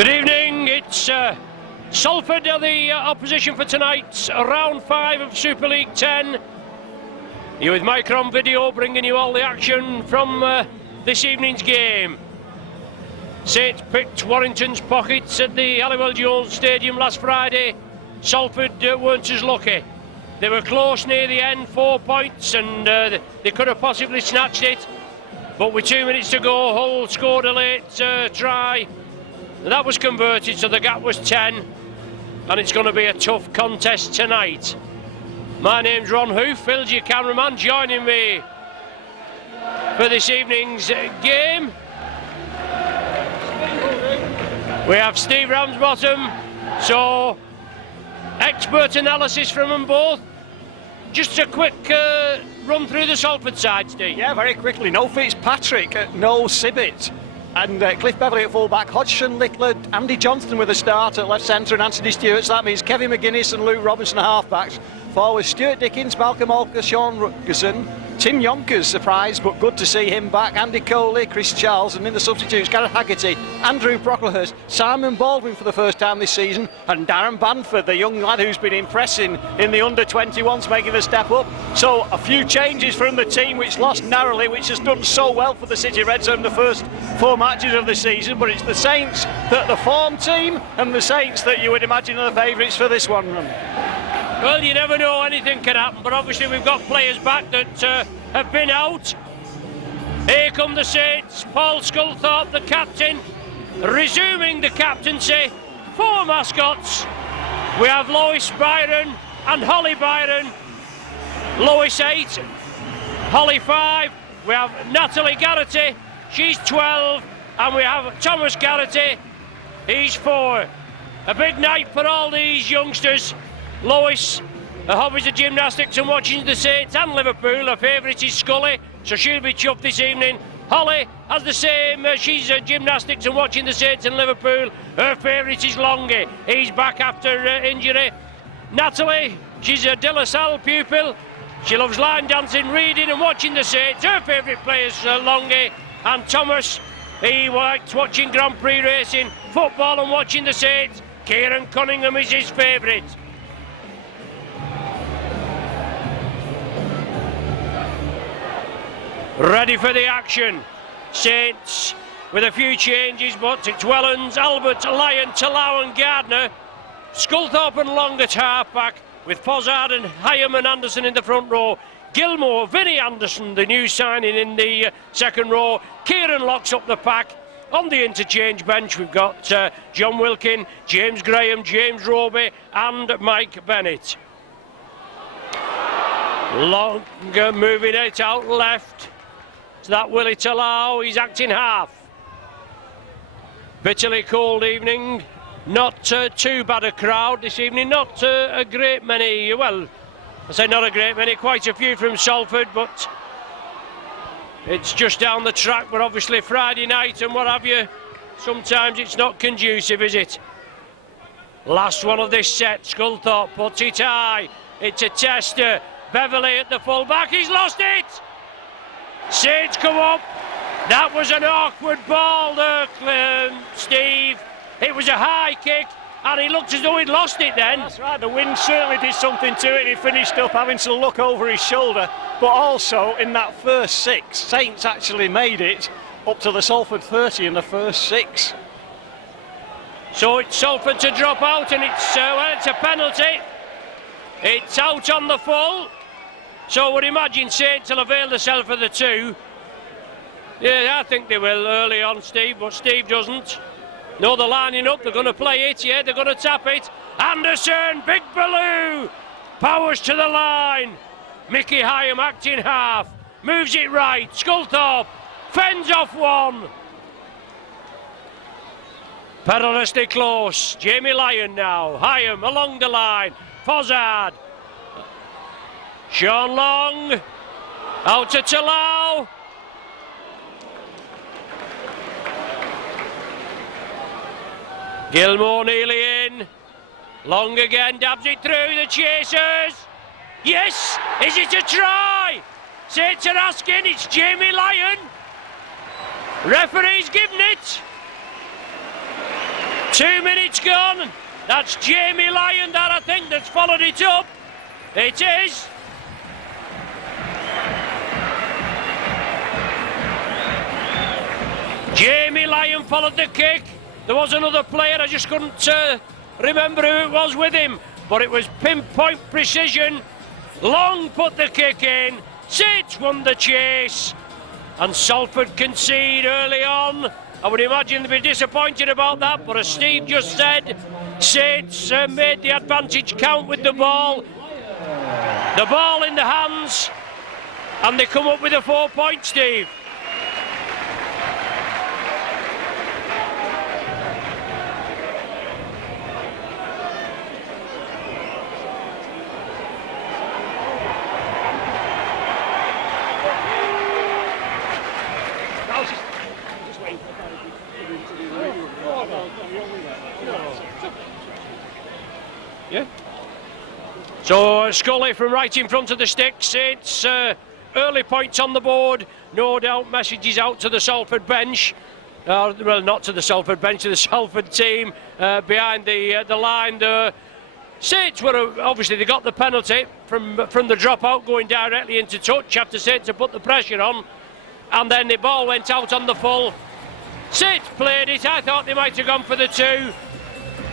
Good evening, it's Salford are the opposition for tonight's round 5 of Super League 10. You're with Micron Video bringing you all the action from this evening's game. Saints picked Warrington's pockets at the Halliwell Jones Stadium last Friday. Salford weren't as lucky. They were close near the end, 4 points, and they could have possibly snatched it. But with 2 minutes to go, Hull scored a late try. That was converted, so the gap was 10, and it's going to be a tough contest tonight. My name's Ron Hoof, Phil's your cameraman, joining me for this evening's game. We have Steve Ramsbottom, so expert analysis from them both. Just a quick run through the Salford side, Steve. Yeah, very quickly. No Fitzpatrick, no Sibbett. And Cliff Beverley at full-back, Hodgson, Lickler, Andy Johnston with a start at left centre and Anthony Stewart. So that means Kevin McGuinness and Luke Robinson half-backs. Forward Stuart Dickens, Malcolm Olker, Sean Rutgerson, Tim Yonkers, surprised but good to see him back, Andy Coley, Chris Charles, and in the substitutes Gareth Haggerty, Andrew Brocklehurst, Simon Baldwin for the first time this season, and Darren Banford, the young lad who's been impressing in the under-21s, making the step up. So a few changes from the team which lost narrowly, which has done so well for the City Reds in the first 4 matches of the season, but it's the Saints that the form team and the Saints that you would imagine are the favourites for this one. Well, you never know, anything can happen, but obviously we've got players back that have been out. Here come the Saints, Paul Sculthorpe, the captain, resuming the captaincy. 4 mascots. We have Lois Byron and Holly Byron. Lois 8, Holly 5. We have Natalie Garrity, she's 12, and we have Thomas Garrity, he's 4. A big night for all these youngsters. Lois, her hobbies are gymnastics and watching the Saints and Liverpool. Her favourite is Scully, so she'll be chuffed this evening. Holly has the same, she's gymnastics and watching the Saints and Liverpool. Her favourite is Longy, he's back after injury. Natalie, she's a De La Salle pupil. She loves line dancing, reading and watching the Saints. Her favourite player is Longy. And Thomas, he likes watching Grand Prix racing, football and watching the Saints. Kieran Cunningham is his favourite. Ready for the action. Saints with a few changes, but it's Wellens, Albert, Lyon, Talau and Gardner. Sculthorpe and Long at half-back, with Pozzard and Hyam and Anderson in the front row. Gilmore, Vinnie Anderson, the new signing in the second row. Kieran locks up the pack. On the interchange bench, we've got John Wilkin, James Graham, James Roby and Mike Bennett. Longer moving it out left. So that Willie Talau, he's acting half. Bitterly cold evening. Not too bad a crowd this evening. Not a great many, well, I say not a great many, quite a few from Salford, but it's just down the track. But obviously Friday night and what have you, sometimes it's not conducive, is it? Last one of this set, Sculthorpe puts it high. It's a tester. Beverley at the full back, he's lost it! Saints come up. That was an awkward ball there, Steve. It was a high kick, and he looked as though he'd lost it then. That's right, the wind certainly did something to it. He finished up having to look over his shoulder. But also, in that first 6, Saints actually made it up to the Salford 30 in the first 6. So it's Salford to drop out, and it's a penalty. It's out on the full. So I would imagine Saints will avail themselves of the 2. Yeah, I think they will early on, Steve, but Steve doesn't. No, they're lining up, they're going to play it, yeah, they're going to tap it. Anderson, Big Baloo, powers to the line. Mickey Hyam acting half, moves it right, Sculthorpe, fends off one. Perilously close, Jamie Lyon now, Hyam along the line, Pozzard. Sean Long, out to Talau. Gilmore nearly in. Long again, dabs it through, the chasers. Yes, is it a try? Saints are asking, it's Jamie Lyon. Referee's given it. 2 minutes gone. That's Jamie Lyon, that I think, that's followed it up. It is. Jamie Lyon followed the kick. There was another player, I just couldn't remember who it was with him, but it was pinpoint precision. Long put the kick in. Saints won the chase, and Salford concede early on. I would imagine they'd be disappointed about that, but as Steve just said, Saints made the advantage count with the ball. The ball in the hands, and they come up with a 4 point, Steve. Yeah. So Scully from right in front of the sticks. It's early points on the board. No doubt messages out to the Salford bench. Well, not to the Salford bench, to the Salford team behind the line there. Saints were obviously, they got the penalty from the dropout going directly into touch after Saints had put the pressure on, and then the ball went out on the full. Saints played it. I thought they might have gone for the 2.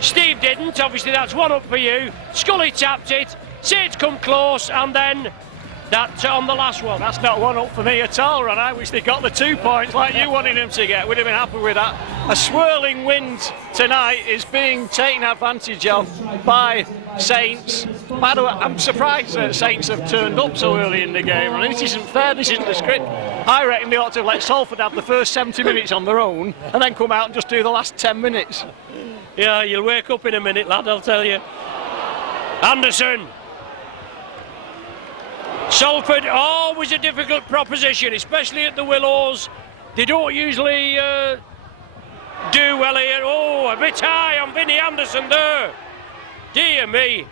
Steve didn't, obviously that's 1 up for you. Scully tapped it, Saints come close, and then that on the last one. That's not 1 up for me at all, Ron. I wish they got the 2 points like you wanted them to get. We'd have been happy with that. A swirling wind tonight is being taken advantage of by Saints. By the way, I'm surprised that Saints have turned up so early in the game. I mean, this isn't fair, this isn't the script. I reckon they ought to have let Salford have the first 70 minutes on their own and then come out and just do the last 10 minutes. Yeah, you'll wake up in a minute, lad, I'll tell you. Anderson. Salford, always a difficult proposition, especially at the Willows. They don't usually do well here. Oh, a bit high on Vinnie Anderson there. Dear me.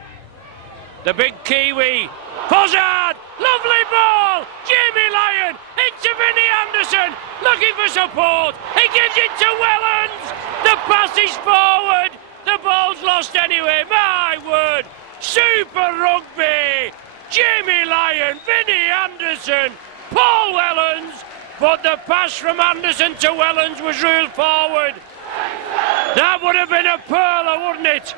The big Kiwi. Pozzard, lovely ball. Jamie Lyon into Vinnie Anderson, looking for support. He gives it to Wellens. The pass is forward. The ball's lost anyway. My word. Super rugby. Jamie Lyon, Vinnie Anderson, Paul Wellens, but the pass from Anderson to Wellens was ruled forward. That would have been a pearler, wouldn't it?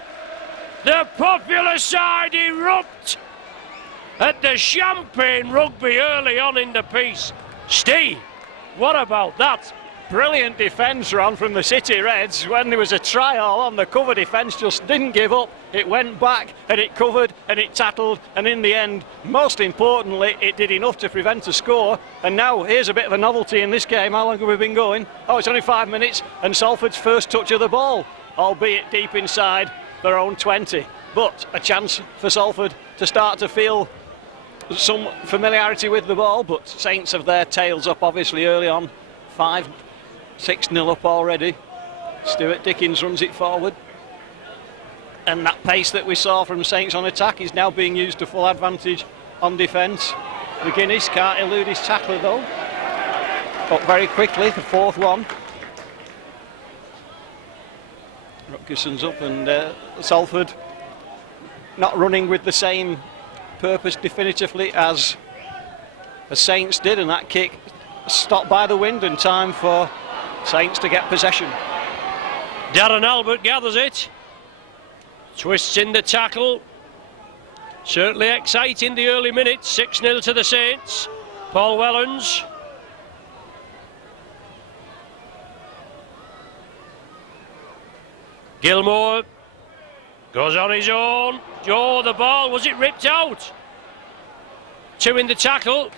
The popular side erupt at the Champagne rugby early on in the piece. Steve, what about that? Brilliant defence, Ron, from the City Reds. When there was a trial on, the cover defence just didn't give up. It went back and it covered and it tackled, and in the end, most importantly, it did enough to prevent a score. And now here's a bit of a novelty in this game. How long have we been going? Oh, it's only 5 minutes, and Salford's first touch of the ball, albeit deep inside their own 20. But a chance for Salford to start to feel some familiarity with the ball, but Saints have their tails up obviously early on. 6-0 up already. Stuart Dickens runs it forward, and that pace that we saw from Saints on attack is now being used to full advantage on defence. McGuinness can't elude his tackler though. Up very quickly, the 4th one. Rutgerson's up, and Salford not running with the same purpose definitively as Saints did, and that kick stopped by the wind, and time for Saints to get possession. Darren Albert gathers it, twists in the tackle. Certainly exciting the early minutes. 6-0 to the Saints. Paul Wellens. Gilmore goes on his own. Oh, the ball, was it ripped out? 2 in the tackle,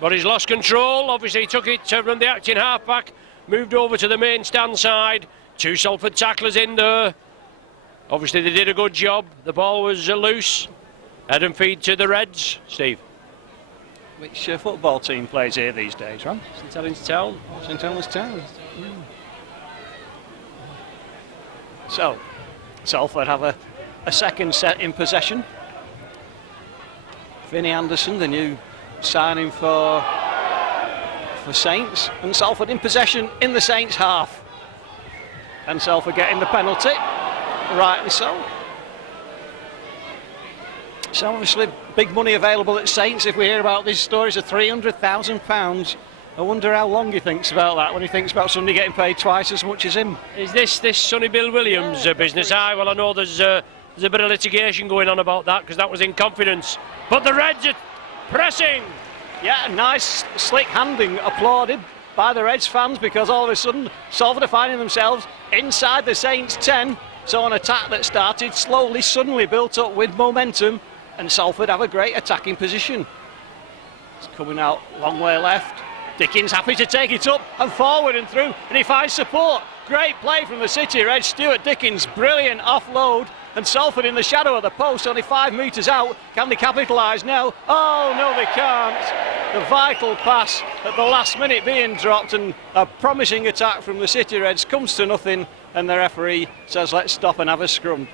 but he's lost control. Obviously he took it from the acting halfback, moved over to the main stand side. 2 Salford tacklers in there. Obviously they did a good job. The ball was loose. Head and feed to the Reds. Steve. Which football team plays here these days, Ron? St Helens Town. St Helens Town. So, Salford have a second set in possession. Vinnie Anderson, the new signing for Saints, and Salford in possession in the Saints half. And Salford getting the penalty, rightly so. So obviously big money available at Saints. If we hear about these stories of £300,000, I wonder how long he thinks about that when he thinks about somebody getting paid twice as much as him. Is this Sonny Bill Williams business? Aye, well I know there's a bit of litigation going on about that because that was in confidence. But the Reds are pressing. Yeah, nice slick handling applauded by the Reds fans because all of a sudden Salford are finding themselves inside the Saints 10. So an attack that started slowly, suddenly built up with momentum, and Salford have a great attacking position. It's coming out long way left. Dickens happy to take it up and forward and through, and he finds support. Great play from the City Reds. Stuart Dickens, brilliant offload, and Salford in the shadow of the post, only 5 metres out. Can they capitalise now? Oh no, they can't. The vital pass at the last minute being dropped, and a promising attack from the City Reds comes to nothing, and the referee says let's stop and have a scrum.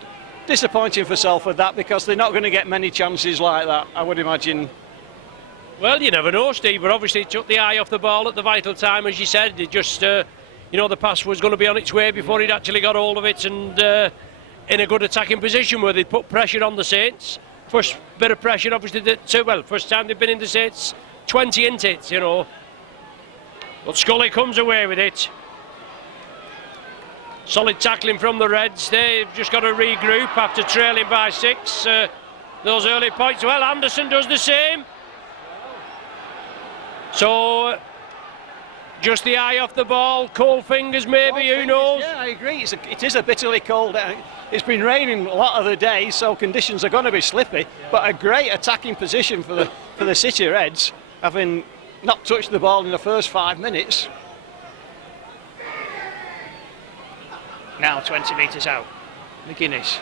Disappointing for Salford that, because they're not going to get many chances like that, I would imagine. Well, you never know, Steve, but obviously it took the eye off the ball at the vital time, as you said. It just, the pass was going to be on its way before he'd actually got hold of it, and in a good attacking position where they'd put pressure on the Saints. First bit of pressure, obviously, first time they've been in the Saints 20 into it, But Scully comes away with it. Solid tackling from the Reds. They've just got to regroup after trailing by 6. Those early points. Well, Anderson does the same. So, just the eye off the ball, cold fingers maybe, who knows? Yeah, I agree. It is a bitterly cold. It's been raining a lot of the day, so conditions are going to be slippy. But a great attacking position for the City Reds, having not touched the ball in the first 5 minutes. Now 20 metres out. McGuinness.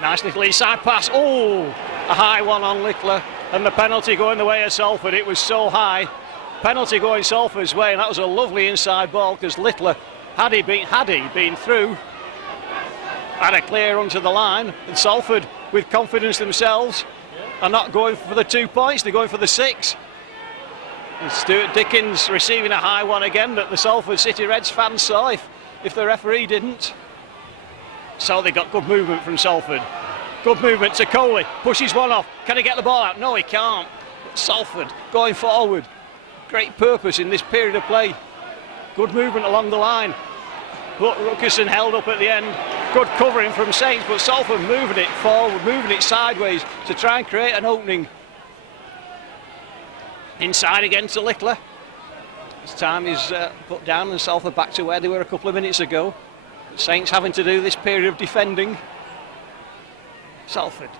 Nice little inside pass. Oh, a high one on Littler, and the penalty going the way of Salford. It was so high. Penalty going Salford's way, and that was a lovely inside ball because Littler, had he been through, had a clear onto the line, and Salford, with confidence themselves, are not going for the 2 points, they're going for the 6. And Stuart Dickens receiving a high one again that the Salford City Reds fans saw if the referee didn't. So they got good movement from Salford. Good movement to Coley, pushes one off. Can he get the ball out? No, he can't. But Salford going forward. Great purpose in this period of play. Good movement along the line. But Rutgerson held up at the end. Good covering from Saints, but Salford moving it forward, moving it sideways to try and create an opening. Inside again to Littler. His time is put down, and Salford back to where they were a couple of minutes ago. Saints having to do this period of defending. Salford.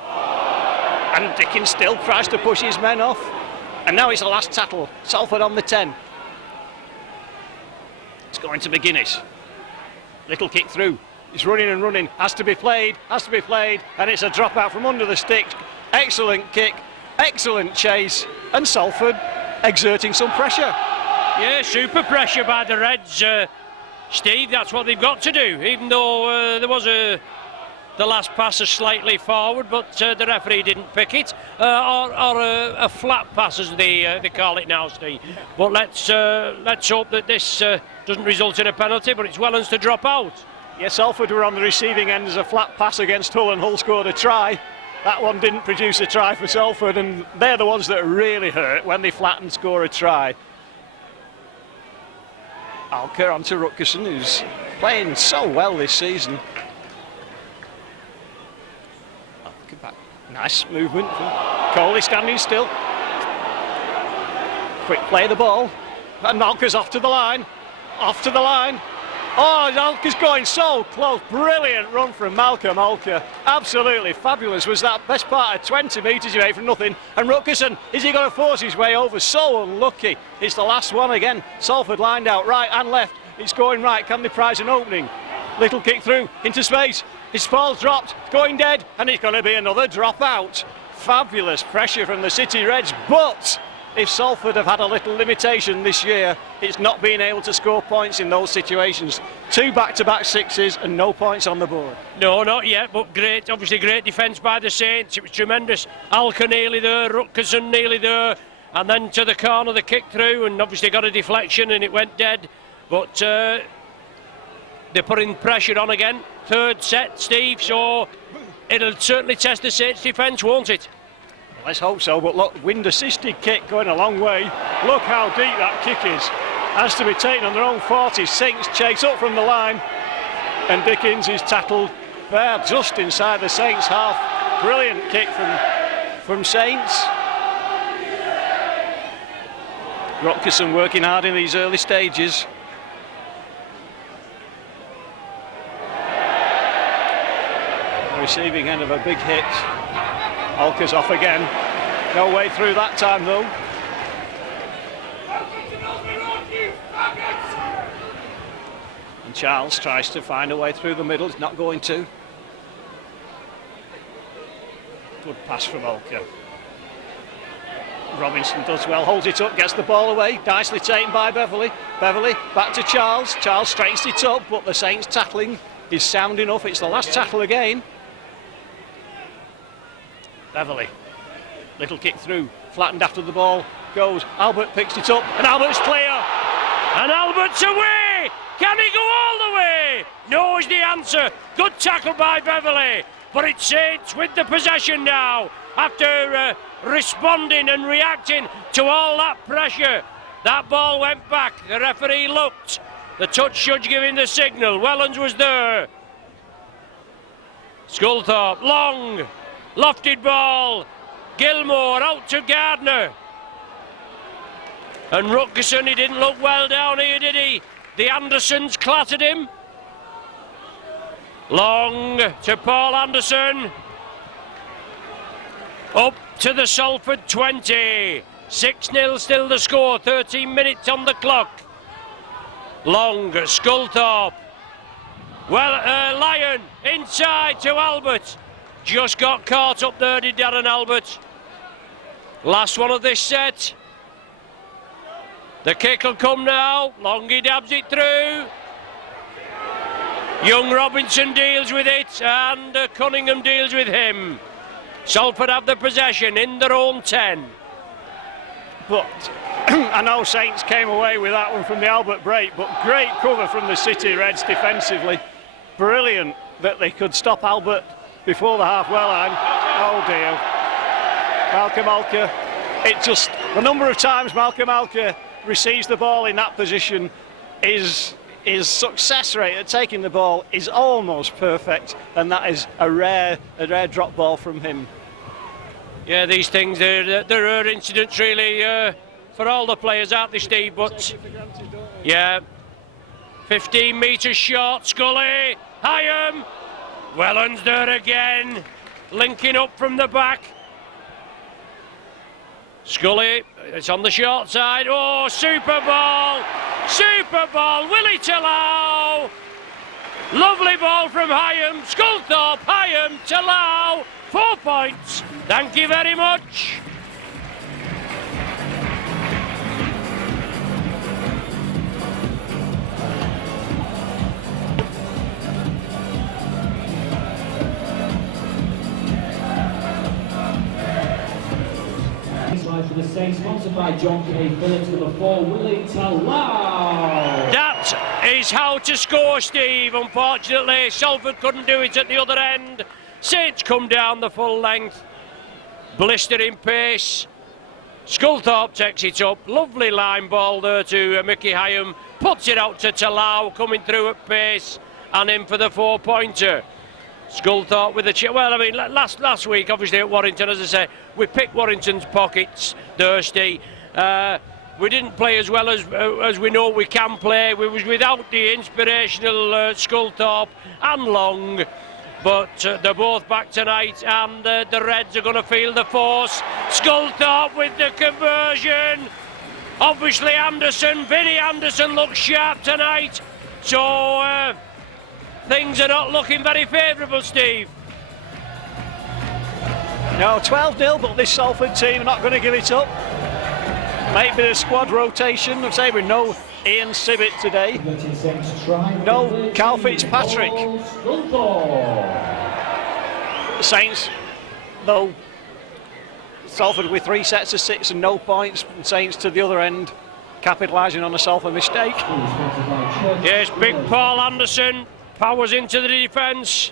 And Dickens still tries to push his men off. And now it's the last tackle. Salford on the 10. It's going to McGuinness. Little kick through. He's running and running. Has to be played. And it's a dropout from under the stick. Excellent kick. Excellent chase. And Salford exerting some pressure. Yeah, super pressure by the Reds. Steve, that's what they've got to do. Even though there was the last pass is slightly forward, but the referee didn't pick it, or a flat pass as they call it now, Steve. But let's hope that this doesn't result in a penalty, but it's Wellens to drop out. Yes, Salford were on the receiving end as a flat pass against Hull, and Hull scored a try. That one didn't produce a try for Salford, and they're the ones that really hurt when they flat and score a try. Alker onto Rutgerson, who's playing so well this season. Back. Nice movement from Coley, standing still. Quick play the ball, and Alker's off to the line. Oh, Alker's going so close. Brilliant run from Malcolm Alker. Absolutely fabulous. Was that best part of 20 metres he made from nothing. And Rutgerson, is he going to force his way over? So unlucky. It's the last one again. Salford lined out right and left. It's going right. Can they prize an opening? Little kick through into space. His ball's dropped, going dead, and it's going to be another drop out. Fabulous pressure from the City Reds, but if Salford have had a little limitation this year, it's not being able to score points in those situations. 2 back-to-back sixes and no points on the board. No, not yet, but great, obviously great defence by the Saints. It was tremendous. Alker nearly there, Rutgerson nearly there, and then to the corner, the kick through, and obviously got a deflection and it went dead. But they're putting pressure on again. Third set, Steve, so it'll certainly test the Saints' defence, won't it? Let's hope so, but look, wind-assisted kick going a long way. Look how deep that kick is. Has to be taken on their own 40. Saints chase up from the line, and Dickens is tackled there just inside the Saints half. Brilliant kick from Saints. Rockison working hard in these early stages. The receiving end of a big hit. Alka's off again. No way through that time though. And Charles tries to find a way through the middle. He's not going to. Good pass from Alka. Robinson does well, holds it up, gets the ball away, nicely taken by Beverley. Beverley back to Charles. Charles straightens it up, but the Saints tackling is sound enough. It's the last tackle again. Beverley, little kick through, flattened after the ball goes. Albert picks it up, and Albert's clear. And Albert's away! Can he go all the way? No is the answer. Good tackle by Beverley, but it's Saints with the possession now. After responding and reacting to all that pressure, that ball went back. The referee looked. The touch judge giving the signal. Wellens was there. Sculthorpe, long, lofted ball. Gilmore out to Gardner. And Rutgerson, he didn't look well down here, did he? The Andersons clattered him. Long to Paul Anderson. Up to the Salford 20. 6-0 still the score, 13 minutes on the clock. Long, Sculthorpe. Well, Lyon inside to Albert. Just got caught up there, did Darren Albert. Last one of this set. The kick will come now. Longy dabs it through. Young Robinson deals with it, and Cunningham deals with him. Salford have the possession in their own 10. But I know Saints came away with that one from the Albert break, but great cover from the City Reds defensively. Brilliant that they could stop Albert before the halfway line. Oh dear. Malcolm Alka. It just, the number of times Malcolm Alka receives the ball in that position, his success rate at taking the ball is almost perfect, and that is a rare drop ball from him. Yeah, these things, they're rare incidents really for all the players, aren't they, Steve? But yeah, 15 metres short, Scully, Hyam, Wellens there again, linking up from the back. Scully, it's on the short side. Oh, super ball, Willie Talao. Lovely ball from Hyam, Sculthorpe, Hyam, Talao, 4 points. Thank you very much. For the Saints, sponsored by John K. Phillips, number 4, Willie Talao. That is how to score, Steve. Unfortunately, Salford couldn't do it at the other end. Saints come down the full length. Blistering pace. Sculthorpe takes it up. Lovely line ball there to Mickey Hyam. Puts it out to Talao, coming through at pace, and in for the 4-pointer. Sculthorpe with the well, I mean, last week, obviously at Warrington, as I say, we picked Warrington's pockets, thirsty. We didn't play as well as we know we can play. We was without the inspirational Sculthorpe and Long, but they're both back tonight, and the Reds are going to feel the force. Sculthorpe with the conversion. Obviously Vinnie Anderson looks sharp tonight, so things are not looking very favourable, Steve. No, 12-0, but this Salford team are not going to give it up. Maybe the squad rotation, I'd say with no Ian Sibbett today. No Carl Fitzpatrick. The Saints, though, Salford with 3 sets of 6 and no points. Saints to the other end. capitalising on a Salford mistake. Yes, big Paul Anderson powers into the defence.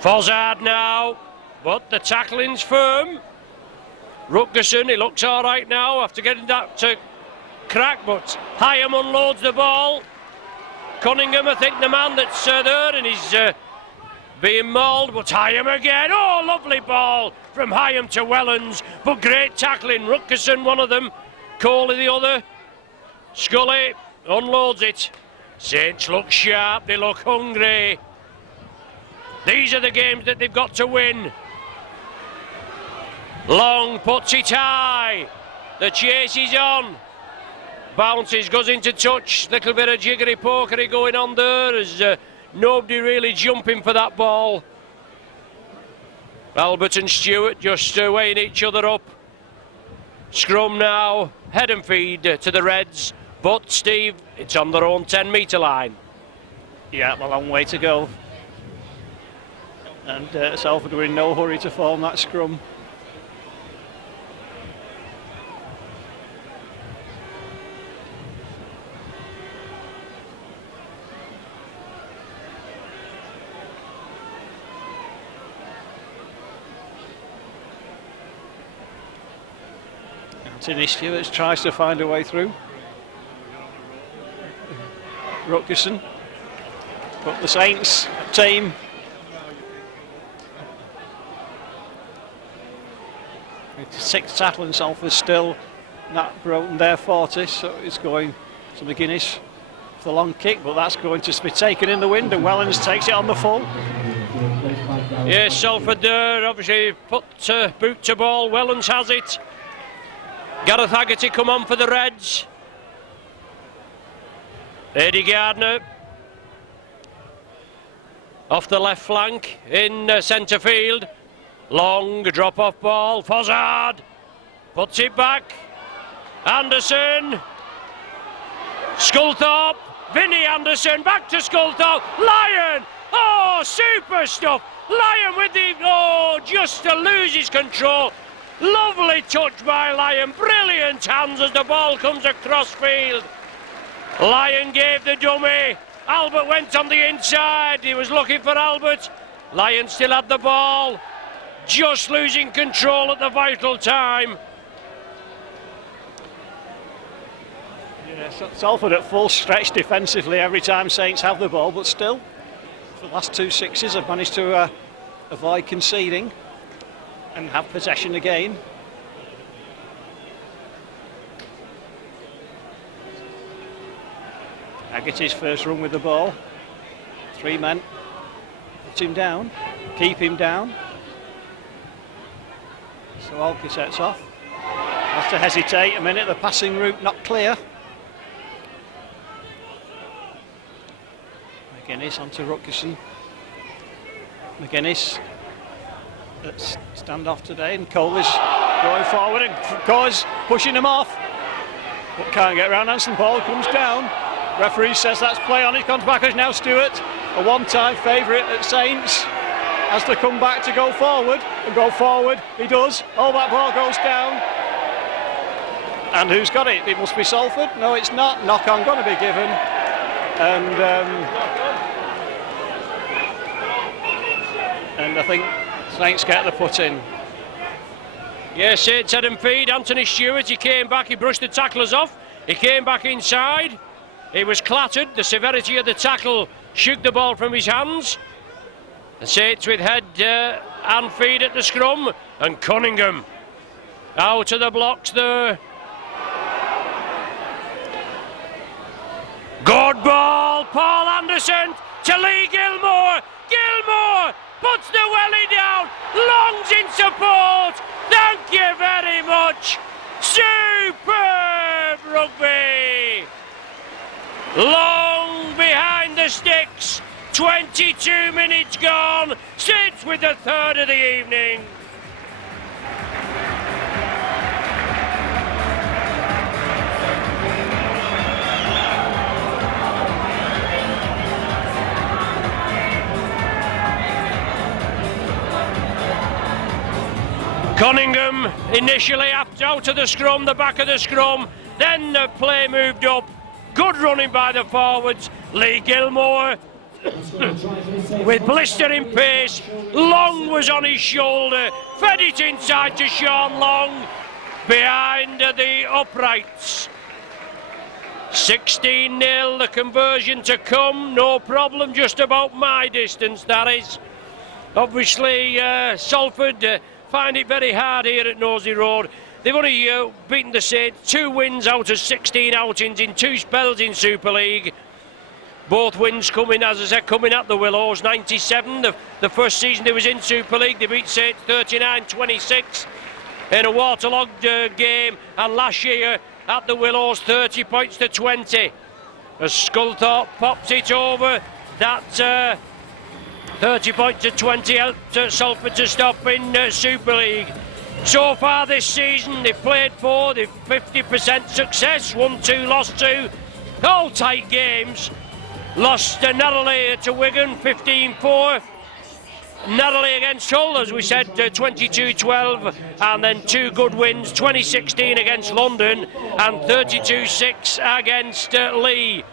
Fozzard now, but the tackling's firm. Rutgerson, he looks all right now after getting that to crack, but Hyam unloads the ball. Cunningham, I think, the man that's there, and he's being mauled, but Hyam again. Oh, lovely ball from Hyam to Wellens, but great tackling. Rutgerson, one of them, Coley, the other. Scully unloads it. Saints look sharp, they look hungry. These are the games that they've got to win. Long puts it high. The chase is on. Bounces, goes into touch. Little bit of jiggery pokery going on there. There's nobody really jumping for that ball. Albert and Stewart just weighing each other up. Scrum now, head and feed to the Reds. But Steve, it's on their own 10-metre line. Yeah, a long way to go. And Salford were in no hurry to form that scrum. Anthony Stewart tries to find a way through. Rutgerson, but the Saints team with 6 tackling. Salford still not broken their 40, so it's going to McGuinness for the long kick, but that's going to be taken in the wind, and Wellens takes it on the full. Yes, Salford there, obviously put boot to ball. Wellens has it. Gareth Haggerty come on for the Reds. Eddie Gardner off the left flank in centre field. Long drop off ball. Fozzard puts it back. Anderson. Sculthorpe. Vinnie Anderson back to Sculthorpe. Lyon. Oh, super stuff. Lyon with the, oh, just to lose his control. Lovely touch by Lyon. Brilliant hands as the ball comes across field. Lyon gave the dummy. Albert went on the inside. He was looking for Albert. Lyon still had the ball. Just losing control at the vital time. Yeah, Salford at full stretch defensively every time Saints have the ball, but still, for the last 2 sixes, have managed to avoid conceding and have possession again. Haggerty's first run with the ball. 3 men. Put him down. Keep him down. So Alki sets off. Has to hesitate a minute. The passing route not clear. McGuinness onto Rutgerson. McGuinness. Let's stand off today, and Coley's going forward, and Coley's pushing him off. But can't get round. Anson Paul comes down. Referee says that's play on. It comes back as now Stewart, a one-time favourite at Saints, has to come back to go forward, and go forward he does. Oh, that ball goes down. And who's got it? It must be Salford. No, it's not. Knock on going to be given. And I think Saints get the put in. Yes, Saints head and feed. Anthony Stewart, he came back, he brushed the tacklers off. He came back inside. He was clattered. The severity of the tackle shook the ball from his hands. And Saints with head and feet at the scrum. And Cunningham out of the blocks there. Good ball. Paul Anderson to Lee Gilmore. Gilmore puts the welly down. Longs in support. Thank you very much. Superb rugby. Long behind the sticks. 22 minutes gone. Saints with the third of the evening. Cunningham initially after out of the scrum, the back of the scrum. Then the play moved up. Good running by the forwards. Lee Gilmore with blistering pace. Long was on his shoulder. Fed it inside to Sean Long behind the uprights. 16-0, the conversion to come. No problem, just about my distance, that is. Obviously, Salford find it very hard here at Nosey Road. They've only beaten the Saints 2 wins out of 16 outings in 2 spells in Super League. Both wins coming, as I said, coming at the Willows. 97, the first season they was in Super League, they beat Saints 39-26 in a waterlogged game, and last year at the Willows 30 points to 20. As Sculthorpe popped it over, that 30 points to 20 helped Salford to stop in Super League. So far this season, they've played 4, they've 50% success, won 2, lost 2, all tight games. Lost narrowly to Wigan, 15-4. Narrowly against Hull, as we said, 22-12, and then 2 good wins, 2016 against London and 32-6 against Lee.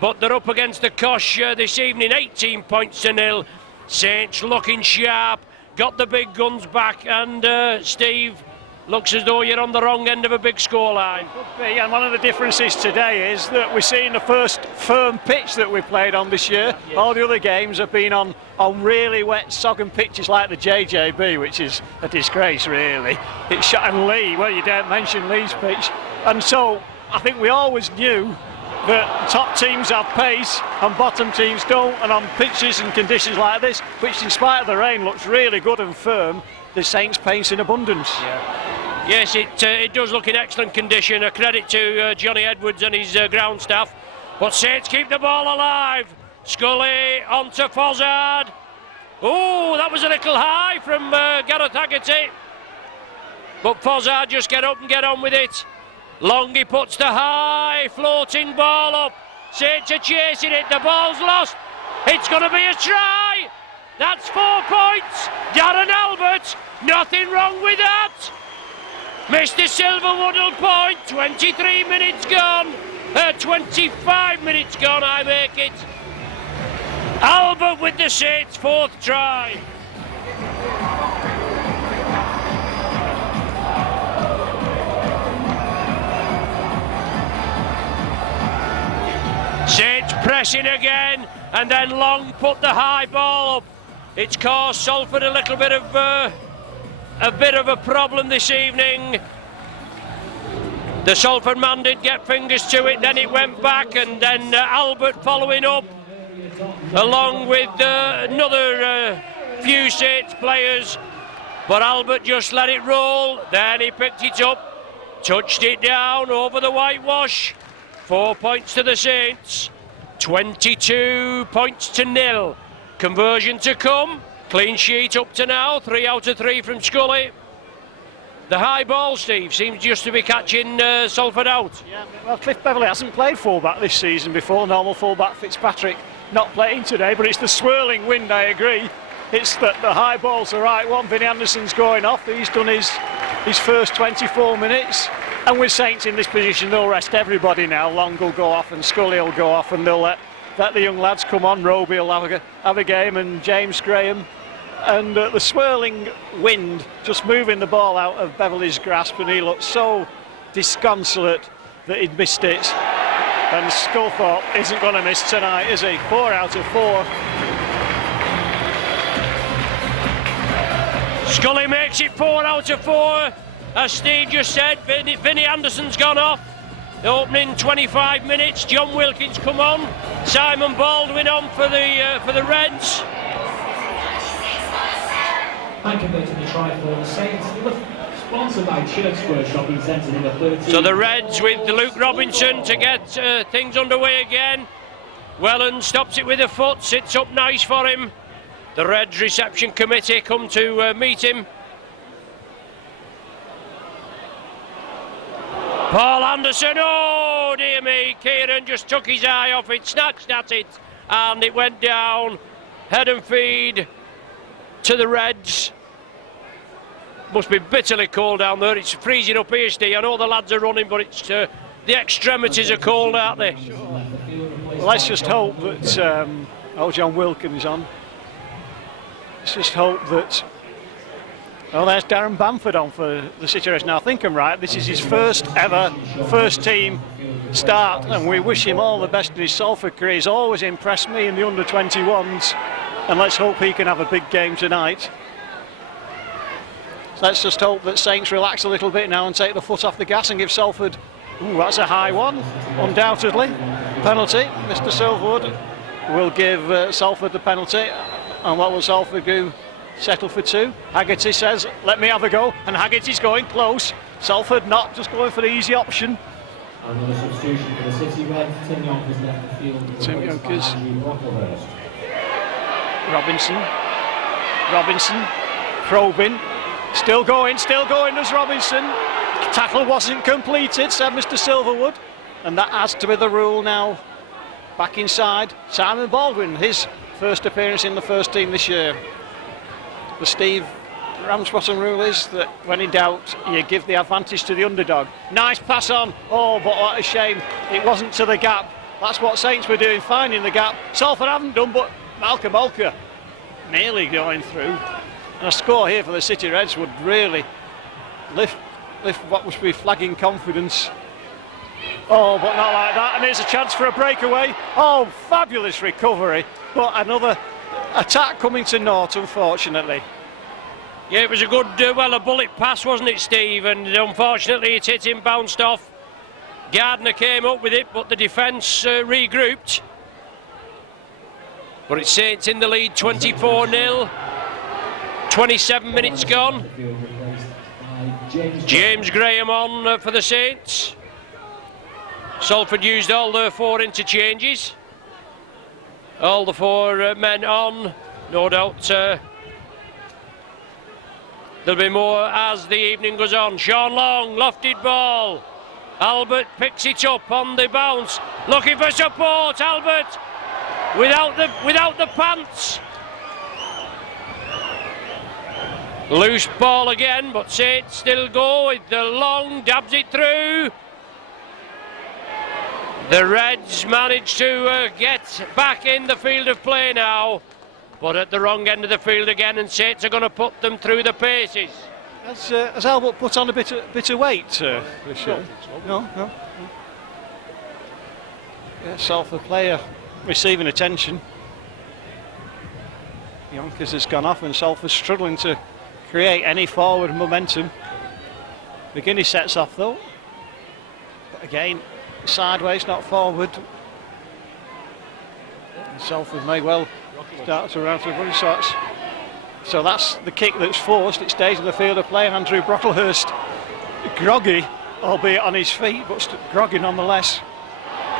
But they're up against the Kosh this evening, 18 points to 0. Saints looking sharp, got the big guns back, and Steve, looks as though you're on the wrong end of a big scoreline. Could be, and one of the differences today is that we're seeing the first firm pitch that we've played on this year. Yes. All the other games have been on really wet, soggen pitches like the JJB, which is a disgrace, really. It's shot, and Lee, well, you don't mention Lee's pitch. And so I think we always knew that top teams have pace and bottom teams don't, and on pitches and conditions like this, which in spite of the rain looks really good and firm, the Saints pace in abundance. Yeah. Yes, it does look in excellent condition. A credit to Johnny Edwards and his ground staff. But Saints keep the ball alive. Scully onto Fozzard. Oh, that was a little high from Gareth Haggerty. But Fozzard just get up and get on with it. Longy puts the high floating ball up. Saints are chasing it. The ball's lost. It's going to be a try. That's 4 points. Darren Albert. Nothing wrong with that. Mr. Silverwoodle point, 23 minutes gone, 25 minutes gone, I make it. Albert with the Saints' 4th try. Saints pressing again, and then Long put the high ball up. It's caused Salford a little bit of a problem this evening. The Salford man did get fingers to it, then it went back, and then Albert following up, along with another few Saints players. But Albert just let it roll, then he picked it up, touched it down over the whitewash. 4 points to the Saints, 22 points to 0. Conversion to come. Clean sheet up to now, 3 out of 3 from Scully. The high ball, Steve, seems just to be catching Salford out. Yeah, well, Cliff Beverley hasn't played fullback this season before. Normal fullback Fitzpatrick not playing today, but it's the swirling wind, I agree. It's that the high ball's the right one. Vinnie Anderson's going off. He's done his first 24 minutes. And with Saints in this position, they'll rest everybody now. Long will go off and Scully will go off, and they'll let the young lads come on. Roby will have a game, and James Graham. And the swirling wind just moving the ball out of Beverley's grasp, and he looked so disconsolate that he'd missed it. And Sculthorpe isn't going to miss tonight, is he? 4 out of 4. Scully makes it 4 out of 4. As Steve just said, Vinnie Anderson's gone off. The opening 25 minutes, John Wilkins come on. Simon Baldwin on for the Reds. And converting the try for the Saints. Sponsored by Church Square Shopping Centre number 13. So the Reds with Luke Robinson to get things underway again. Welland stops it with a foot, sits up nice for him. The Reds reception committee come to meet him. Paul Anderson, oh dear me, Kieran just took his eye off it, snatched at it, and it went down. Head and feed to the Reds. must be bitterly cold down there. It's freezing up here, Steve. I know the lads are running, but it's the extremities are cold, aren't they? Well, let's just hope that John Wilkins is on. Let's just hope that. Oh, there's Darren Bamford on for the City Reds. Now, I think I'm right. This is his first ever first team start, and we wish him all the best in his Salford career. He's always impressed me in the under-21s, and let's hope he can have a big game tonight. So let's just hope that Saints relax a little bit now and take the foot off the gas and give Salford. Ooh, that's a high one, undoubtedly. Penalty. Mr. Silverwood will give Salford the penalty. And what will Salford do? Settle for two. Haggerty says, let me have a go. And Haggerty's going close. Salford not just going for the easy option. Another substitution for the City Reds. Tim Yonkers left the field. Tim Yonkers. Robinson. Probing. Still going as Robinson. Tackle wasn't completed, said Mr. Silverwood. And that has to be the rule now. Back inside. Simon Baldwin, his first appearance in the first team this year. The Steve Ramsbottom rule is that when in doubt, you give the advantage to the underdog. Nice pass on. Oh, but what a shame. It wasn't to the gap. That's what Saints were doing, finding the gap. Salford haven't done, but Malcolm Olker nearly going through. And a score here for the City Reds would really lift what must be flagging confidence. Oh, but not like that. And here's a chance for a breakaway. Oh, fabulous recovery. But another attack coming to naught, unfortunately. Yeah, it was a good, a bullet pass, wasn't it, Steve? And unfortunately, it hit him, bounced off. Gardner came up with it, but the defence regrouped. But it's Saints in the lead, 24-0. 27 minutes gone. James Graham on for the Saints. Salford used all their 4 interchanges. All the 4 men on. No doubt there'll be more as the evening goes on. Sean Long, lofted ball. Albert picks it up on the bounce. Looking for support, Albert. Without the pants. Loose ball again, but Saints still go with the long, dabs it through. The Reds manage to get back in the field of play now, but at the wrong end of the field again, and Saints are going to put them through the paces. Has Albert put on a bit of weight this year? No. Yeah, Salford player receiving attention. Yonkers has gone off and Salford's struggling to create any forward momentum. McGuinness sets off though. But again, sideways, not forward. And Salford may well start to round to the run shots. So that's the kick that's forced. It stays in the field of play. Andrew Brocklehurst, groggy, albeit on his feet, but groggy nonetheless.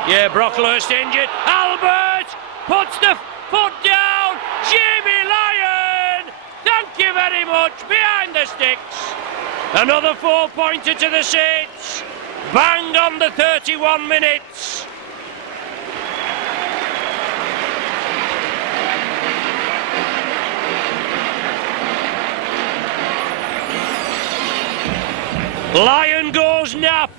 Yeah, Brocklehurst injured. Albert puts the foot down. Jamie Lyon, thank you very much. Behind the sticks. Another 4-pointer to the Saints. Banged on the 31 minutes. Lyon goes nap.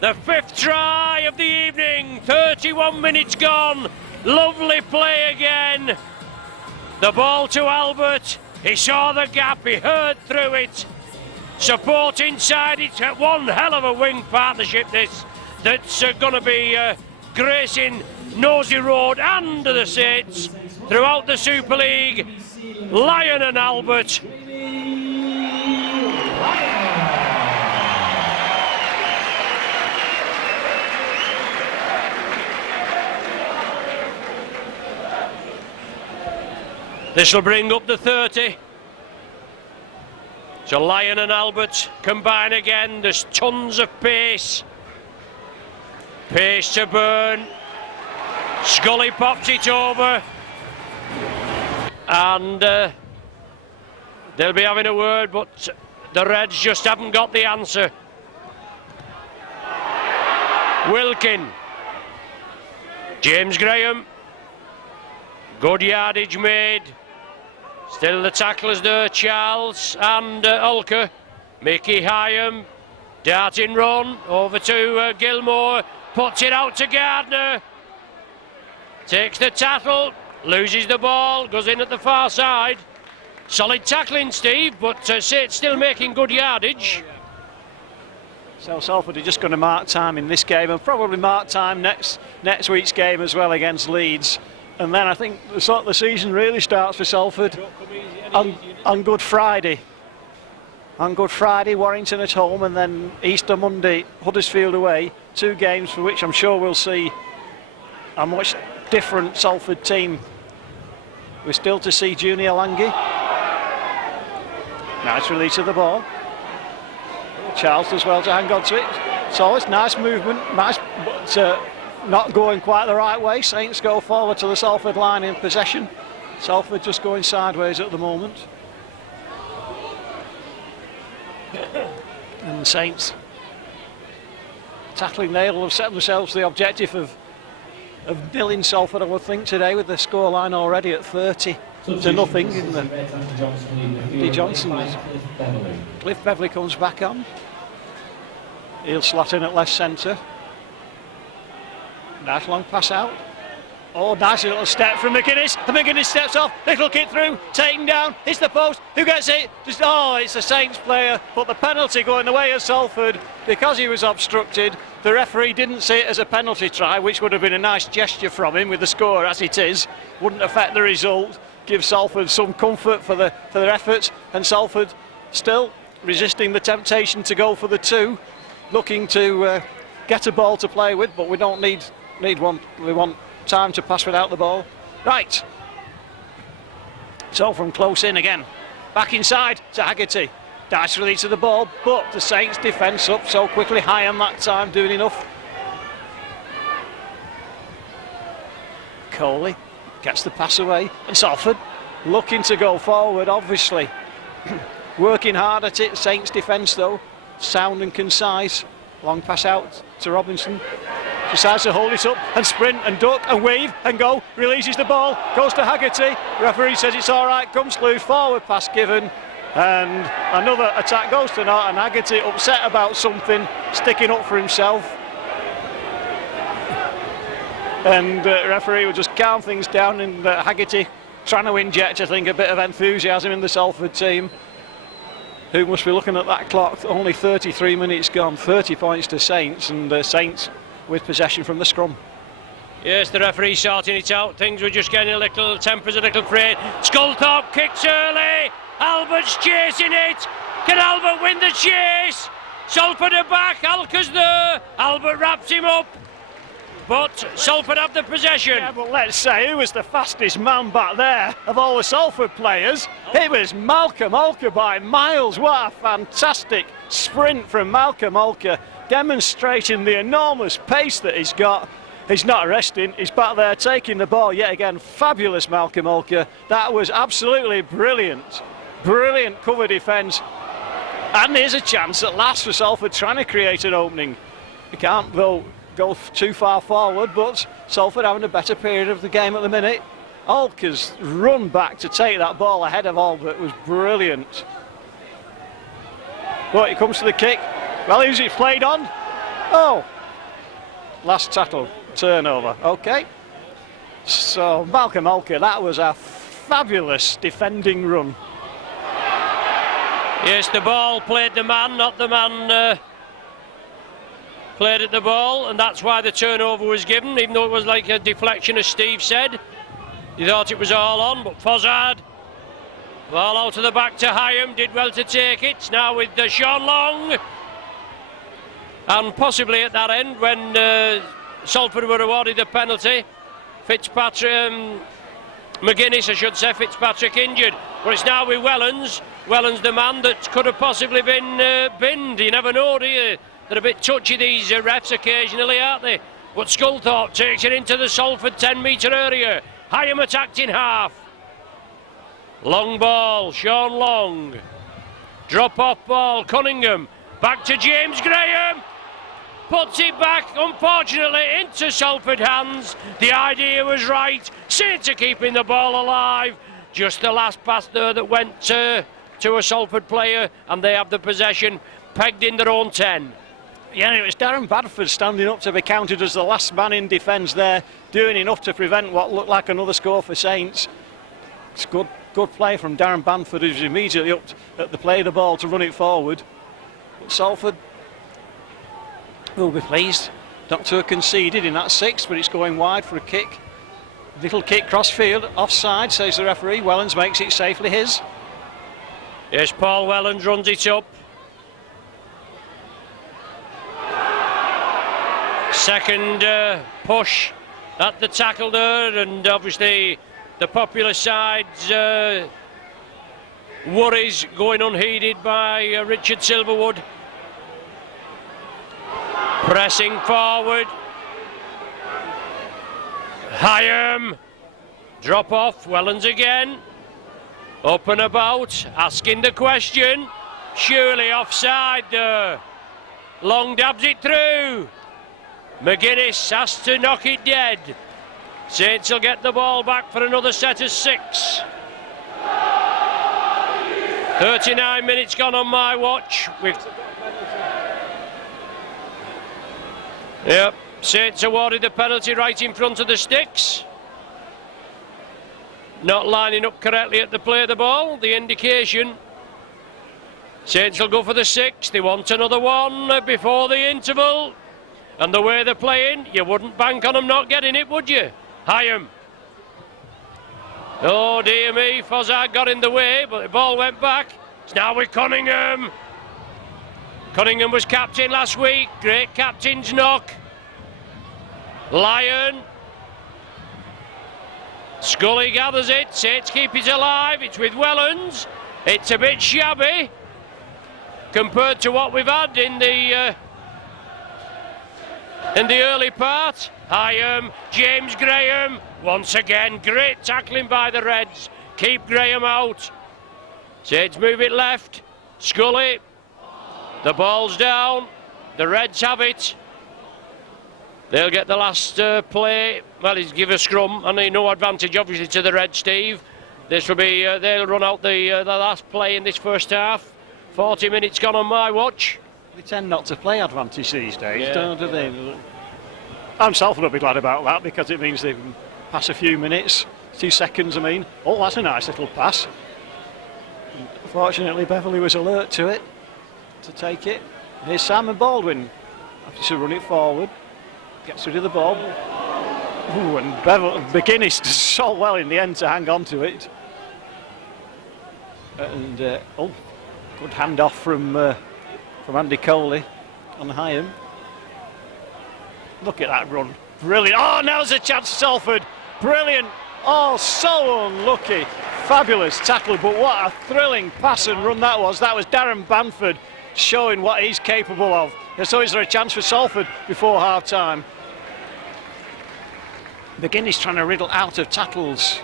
The 5th try of the evening. 31 minutes gone. Lovely play again. The ball to Albert. He saw the gap. He heard through it. Support inside. It's one hell of a wing partnership this. That's going to be gracing Nosey Road and the Saints throughout the Super League. Lyon and Albert. This will bring up the 30. So Lyon and Albert combine again. There's tons of pace. Pace to burn. Scully pops it over. And they'll be having a word, but the Reds just haven't got the answer. Wilkin. James Graham. Good yardage made. Still the tacklers there, Charles and Ulker. Mickey Hyam, darting run over to Gilmore, puts it out to Gardner. Takes the tackle, loses the ball, goes in at the far side. Solid tackling, Steve, but still making good yardage. So Salford are just going to mark time in this game and probably mark time next week's game as well against Leeds. And then I think the season really starts for Salford on Good Friday. On Good Friday, Warrington at home, and then Easter Monday, Huddersfield away. 2 games for which I'm sure we'll see a much different Salford team. We're still to see Junior Lange. Nice release of the ball. Charles does well to hang on to it. So it's nice movement, nice, but not going quite the right way. Saints go forward to the Salford line in possession. Salford just going sideways at the moment. And the Saints tackling Nail have set themselves the objective of nilling Salford, I would think, today, with the scoreline already at 30 to nothing. Andy Johnson. Cliff Beverley comes back on. He'll slot in at left centre. Nice long pass out. Oh, nice little step from McGuinness. And McGuinness steps off. Little kick through. Taken down. Hits the post. Who gets it? It's a Saints player. But the penalty going the way of Salford because he was obstructed. The referee didn't see it as a penalty try, which would have been a nice gesture from him with the score as it is. Wouldn't affect the result. Give Salford some comfort for their efforts. And Salford still resisting the temptation to go for the 2. Looking to get a ball to play with, but we don't need one. We want time to pass without the ball. Right. So from close in again. Back inside to Haggerty. Nice release of the ball, but the Saints defence up so quickly. Hyam that time doing enough. Coley gets the pass away, and Salford looking to go forward, obviously. Working hard at it. Saints defence though, sound and concise. Long pass out to Robinson. Decides to hold it up and sprint and duck and weave and go. Releases the ball, goes to Haggerty. Referee says it's all right, comes loose, forward pass given. And another attack goes to naught, and Haggerty upset about something, sticking up for himself. And referee will just calm things down, and Haggerty trying to inject, I think, a bit of enthusiasm in the Salford team, who must be looking at that clock. Only 33 minutes gone, 30 points to Saints, and Saints with possession from the scrum. Yes, the referee sorting it out. Things were just getting a little, tempers a little frayed. Sculthorpe kicks early. Albert's chasing it. Can Albert win the chase? Salford are back. Alker's there. Albert wraps him up. But Salford have the possession. Yeah, but let's say, who was the fastest man back there of all the Salford players? It was Malcolm Ulker by miles. What a fantastic sprint from Malcolm Ulker, demonstrating the enormous pace that he's got. He's not resting, he's back there taking the ball yet again. Fabulous Malcolm Ulker. That was absolutely brilliant. Brilliant cover defence. And there's a chance at last for Salford trying to create an opening. You can't though go too far forward, but Salford having a better period of the game at the minute. Ulker's run back to take that ball ahead of Albert was brilliant. But it comes to the kick. Well, who's it played on? Oh, last tackle, turnover. Okay. So Malcolm Ulker, that was a fabulous defending run. Yes, the ball played the man, not the man played at the ball, and that's why the turnover was given, even though it was like a deflection, as Steve said. He thought it was all on, but Fozzard, ball out to the back to Hyam, did well to take it. Now with Sean Long, and possibly at that end when Salford were awarded the penalty, McGuinness, I should say, Fitzpatrick injured. But it's now with Wellens. Wellens, the man that could have possibly been binned. You never know, do you? They're a bit touchy, these refs, occasionally, aren't they? But Sculthorpe takes it into the Salford 10-metre area. Hyam attacked in half. Long ball, Sean Long. Drop-off ball, Cunningham. Back to James Graham. Puts it back, unfortunately, into Salford hands. The idea was right. Saints are keeping the ball alive. Just the last pass there that went to a Salford player, and they have the possession pegged in their own 10. Yeah, it was Darren Badford standing up to be counted as the last man in defence there, doing enough to prevent what looked like another score for Saints. It's good play from Darren Bamford, who's immediately up at the play of the ball to run it forward. But Salford will be pleased not to have conceded in that 6th, but it's going wide for a kick. Little kick crossfield, offside, says the referee. Wellens makes it safely his. Yes, Paul Wellens runs it up. Second push at the tackle there, and obviously the popular side's worries going unheeded by Richard Silverwood. Pressing forward. Hyam. Drop off. Wellens again. Up and about. Asking the question. Surely offside there. Long dabs it through. McGuinness has to knock it dead. Saints will get the ball back for another set of 6. 39 minutes gone on my watch. Yep, Saints awarded the penalty right in front of the sticks. Not lining up correctly at the play of the ball, the indication. Saints will go for the 6. They want another one before the interval. And the way they're playing, you wouldn't bank on them not getting it, would you? Hyam. Oh dear me, Fozzard got in the way, but the ball went back. It's now with Cunningham. Cunningham was captain last week. Great captain's knock. Lyon. Scully gathers it. Saints keep it alive. It's with Wellens. It's a bit shabby compared to what we've had in the early part. Hyam, James Graham, once again, great tackling by the Reds. Keep Graham out. Saints move it left. Scully, the ball's down. The Reds have it. They'll get the last play. Well, he's give a scrum, and no advantage, obviously, to the Reds, Steve. This will be, they'll run out the last play in this first half. 40 minutes gone on my watch. They tend not to play advantage these days, Yeah. don't they? I'm Salford will be glad about that, because it means they can pass a few minutes, 2 seconds, I mean. Oh, that's a nice little pass. Fortunately, Beverley was alert to it, to take it. Here's Simon Baldwin, after to run it forward, gets rid of the ball. Ooh, and McGuinness does so well in the end to hang on to it. And, good handoff from Andy Coley on Hyam. Look at that run. Brilliant. Oh, now's a chance for Salford. Brilliant. Oh, so unlucky. Fabulous tackle, but what a thrilling pass and run that was. That was Darren Bamford showing what he's capable of. And so is there a chance for Salford before half-time? McGuinness trying to riddle out of tackles.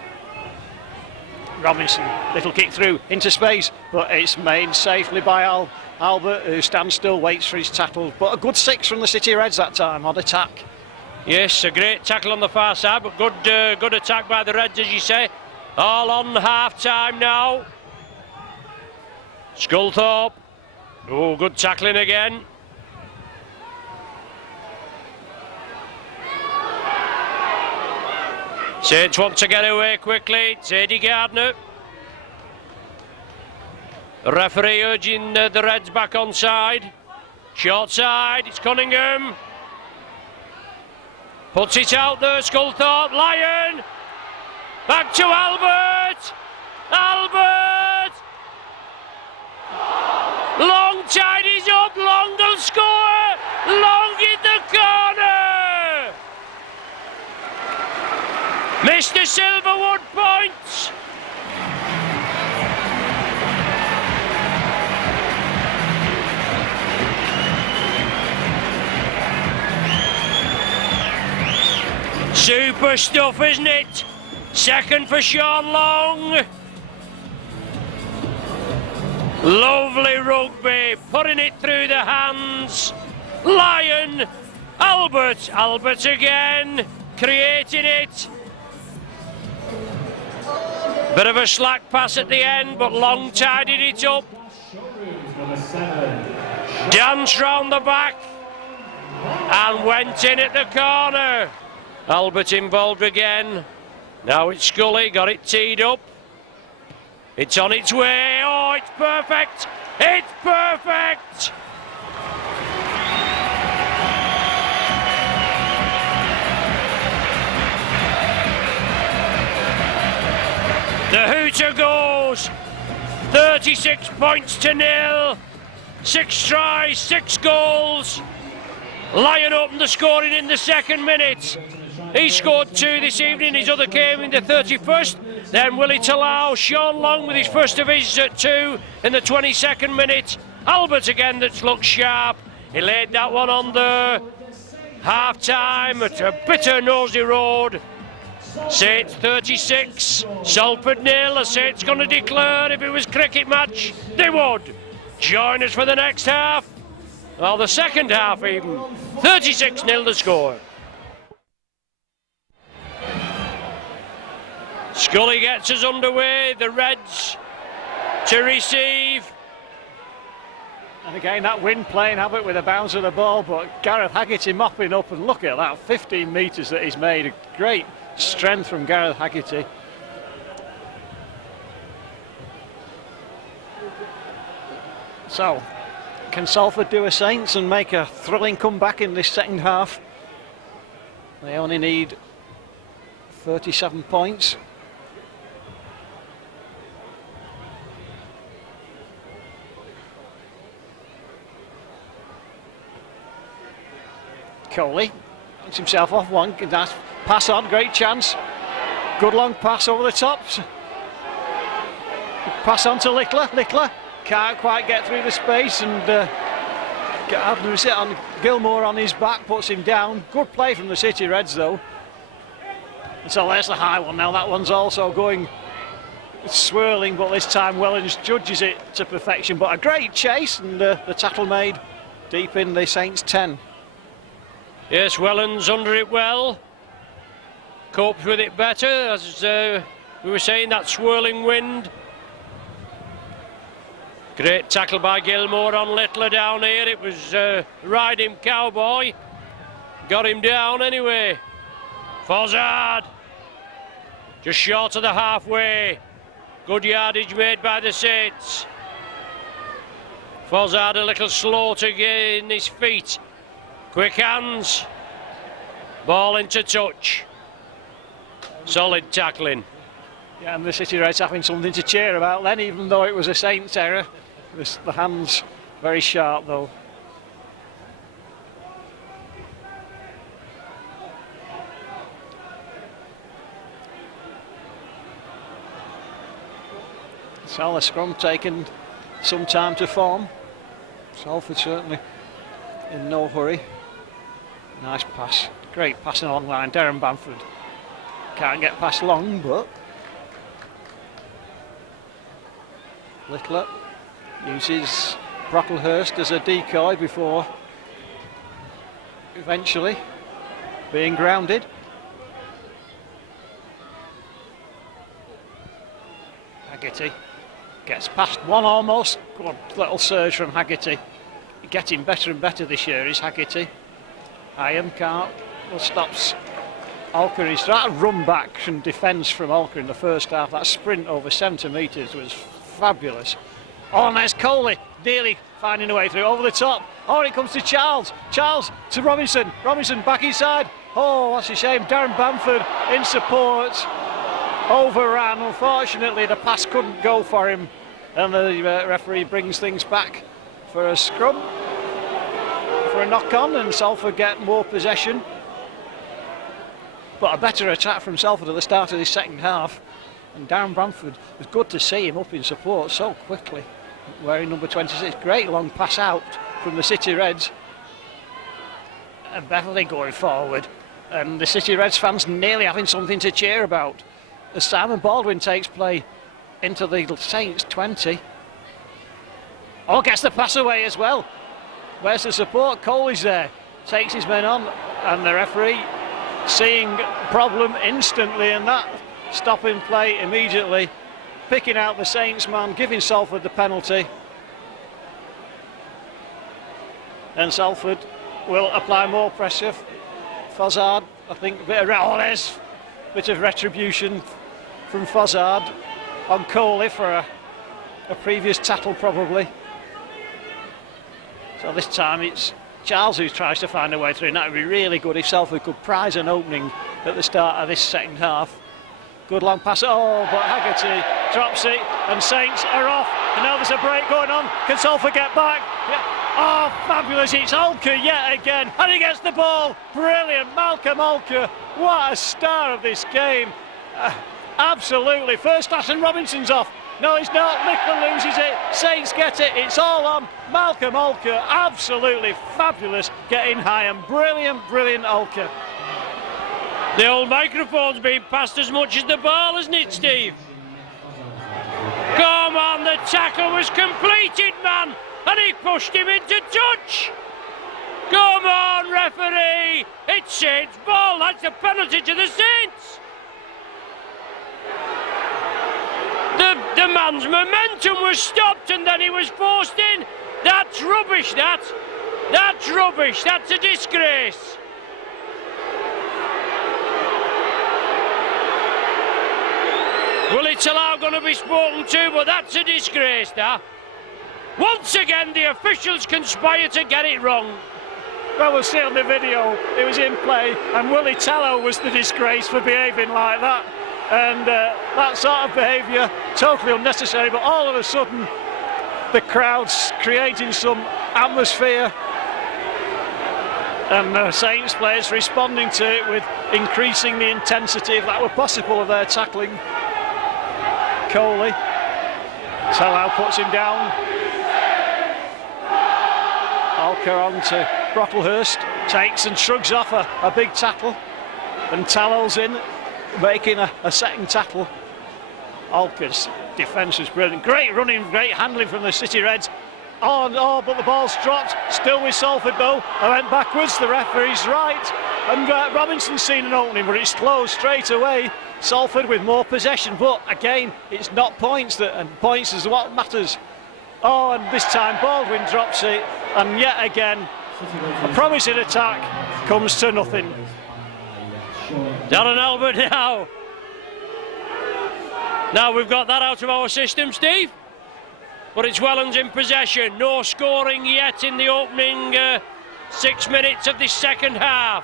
Robinson, little kick through into space, but it's made safely by Albert, who stands still, waits for his tackle. But a good 6 from the City Reds that time on attack. Yes, a great tackle on the far side, but good attack by the Reds, as you say. All on half-time now. Sculthorpe. Oh, good tackling again. Saints want to get away quickly. It's Eddie Gardner. The referee urging the Reds back on side. Short side, it's Cunningham. Puts it out there, Sculthorpe. Lyon. Back to Albert. Albert. Long tidies up. Long will score. Long in the corner. Mr. Silverwood points. Super stuff, isn't it? Second for Sean Long. Lovely rugby, putting it through the hands. Lyon, Albert again, creating it. Bit of a slack pass at the end, but Long tidied it up. Danced round the back and went in at the corner. Albert involved again. Now it's Scully, got it teed up. It's on its way. Oh, it's perfect. It's perfect. The hooter goes. 36 points to nil. 6 tries, 6 goals. Lyon opened the scoring in the second minute. He scored 2 this evening, his other came in the 31st. Then Willie Talau, Sean Long with his first of his 2 in the 22nd minute. Albert again that's looked sharp. He laid that one on the half-time at a bitter nosy road. Saints 36, Salford nil. The Saints going to declare if it was cricket match, they would. Join us for the next half. Well, the second half even. 36-0 the score. Scully gets us underway, the Reds to receive. And again, that wind playing havoc with the bounce of the ball, but Gareth Haggerty mopping up, and look at that, 15 metres that he's made. A great strength from Gareth Haggerty. So, can Salford do a Saints and make a thrilling comeback in this second half? They only need 37 points. Coley gets himself off one, nice pass on, great chance. Good long pass over the top. Pass on to Lickler. Can't quite get through the space, and on Gilmore on his back, puts him down. Good play from the City Reds though. And so there's the high one now. That one's also going swirling, but this time Wellens judges it to perfection. But a great chase, and the tackle made deep in the Saints 10. Yes, Wellens under it well. Copes with it better, as we were saying, that swirling wind. Great tackle by Gilmore on Littler down here. It was ride him cowboy. Got him down anyway. Fozzard. Just short of the halfway. Good yardage made by the Saints. Fozzard a little slow to gain his feet. Quick hands. Ball into touch. Solid tackling. Yeah, and the City Reds having something to cheer about then, even though it was a Saints error. The hands very sharp though. So the scrum taking some time to form. Salford certainly in no hurry. Nice pass, great passing along line. Darren Bamford can't get past Long, but Littler uses Brocklehurst as a decoy before eventually being grounded. Haggerty gets past one almost. Good little surge from Haggerty. Getting better and better this year is Haggerty. Iron can't, well, stops Alker. That run back and defence from Alker in the first half, that sprint over 70 metres was fabulous. Oh, and there's Coley, nearly finding a way through, over the top. Oh, it comes to Charles. Charles to Robinson. Robinson back inside. Oh, that's a shame. Darren Bamford in support. Overran. Unfortunately, the pass couldn't go for him. And the referee brings things back for a scrum, for a knock-on, and Salford get more possession. But a better attack from Salford at the start of this second half. And Darren Bamford, it was good to see him up in support so quickly, wearing number 26. Great long pass out from the City Reds. And Beverley going forward. And the City Reds fans nearly having something to cheer about as Simon Baldwin takes play into the Saints 20. Oh, gets the pass away as well. Where's the support? Coley's there. Takes his men on, and the referee seeing problem instantly, and that stopping play immediately, picking out the Saints man, giving Salford the penalty. And Salford will apply more pressure. Fozzard, I think, there's a bit of retribution from Fozzard on Coley for a previous tackle probably. So this time it's Charles who tries to find a way through, and that would be really good if Salford could prize an opening at the start of this second half. Good long pass, oh, but Haggerty drops it, and Saints are off, and now there's a break going on. Can Salford get back? Yeah. Oh, fabulous, it's Olker yet again, and he gets the ball. Brilliant, Malcolm Olker, what a star of this game. Absolutely, first class, and Robinson's off. No, he's not. Lickler loses it. Saints get it. It's all on Malcolm Olker. Absolutely fabulous getting high, and brilliant, brilliant Olker. The old microphone's been passed as much as the ball, isn't it, Steve? Come on, the tackle was completed, man, and he pushed him into touch. Come on, referee. It's Saints' ball. That's a penalty to the Saints. The man's momentum was stopped and then he was forced in. That's rubbish, that's rubbish, that's a disgrace. Willie Talau going to be spoken to, but that's a disgrace, that. Once again, the officials conspire to get it wrong. Well, we'll see on the video, it was in play, and Willie Tallow was the disgrace for behaving like that. And that sort of behaviour, totally unnecessary, but all of a sudden the crowd's creating some atmosphere, and the Saints players responding to it with increasing the intensity, if that were possible, of their tackling. Coley, Tallow puts him down. Olker on to Brocklehurst, takes and shrugs off a big tackle, and Tallow's in, making a second tackle. Olker's defence was brilliant. Great running, great handling from the City Reds. Oh, but the ball's dropped. Still with Salford though. I went backwards, the referee's right. And Robinson's seen an opening, but it's closed straight away. Salford with more possession, but again, it's not points, and points is what matters. Oh, and this time Baldwin drops it, and yet again, a promising attack comes to nothing. Darren Albert now. Now we've got that out of our system, Steve. But it's Wellens in possession. No scoring yet in the opening 6 minutes of this second half.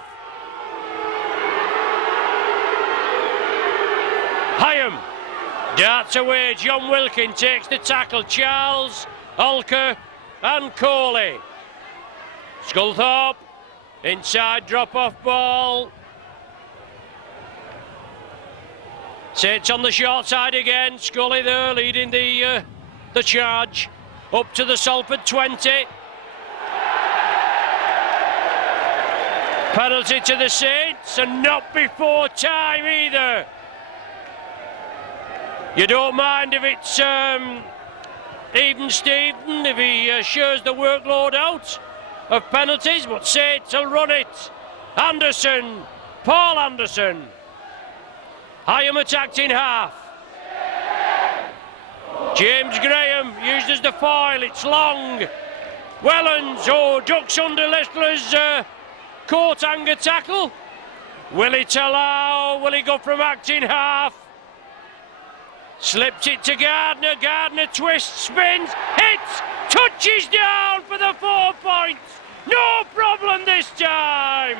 Hyam darts away. John Wilkin takes the tackle. Charles, Olker and Coley. Sculthorpe, inside drop-off ball. Saints on the short side again. Scully there leading the charge. Up to the Salford 20. Penalty to the Saints, and not before time either. You don't mind if it's even Steven, if he shares the workload out of penalties, but Saints will run it. Anderson, Paul Anderson. Hyam attacked in half. James Graham used as the foil, it's long. Wellens, ducks under Littler's coat hanger tackle. Will it allow? Will he go from acting half? Slips it to Gardner. Gardner twists, spins, hits, touches down for the 4 points. No problem this time.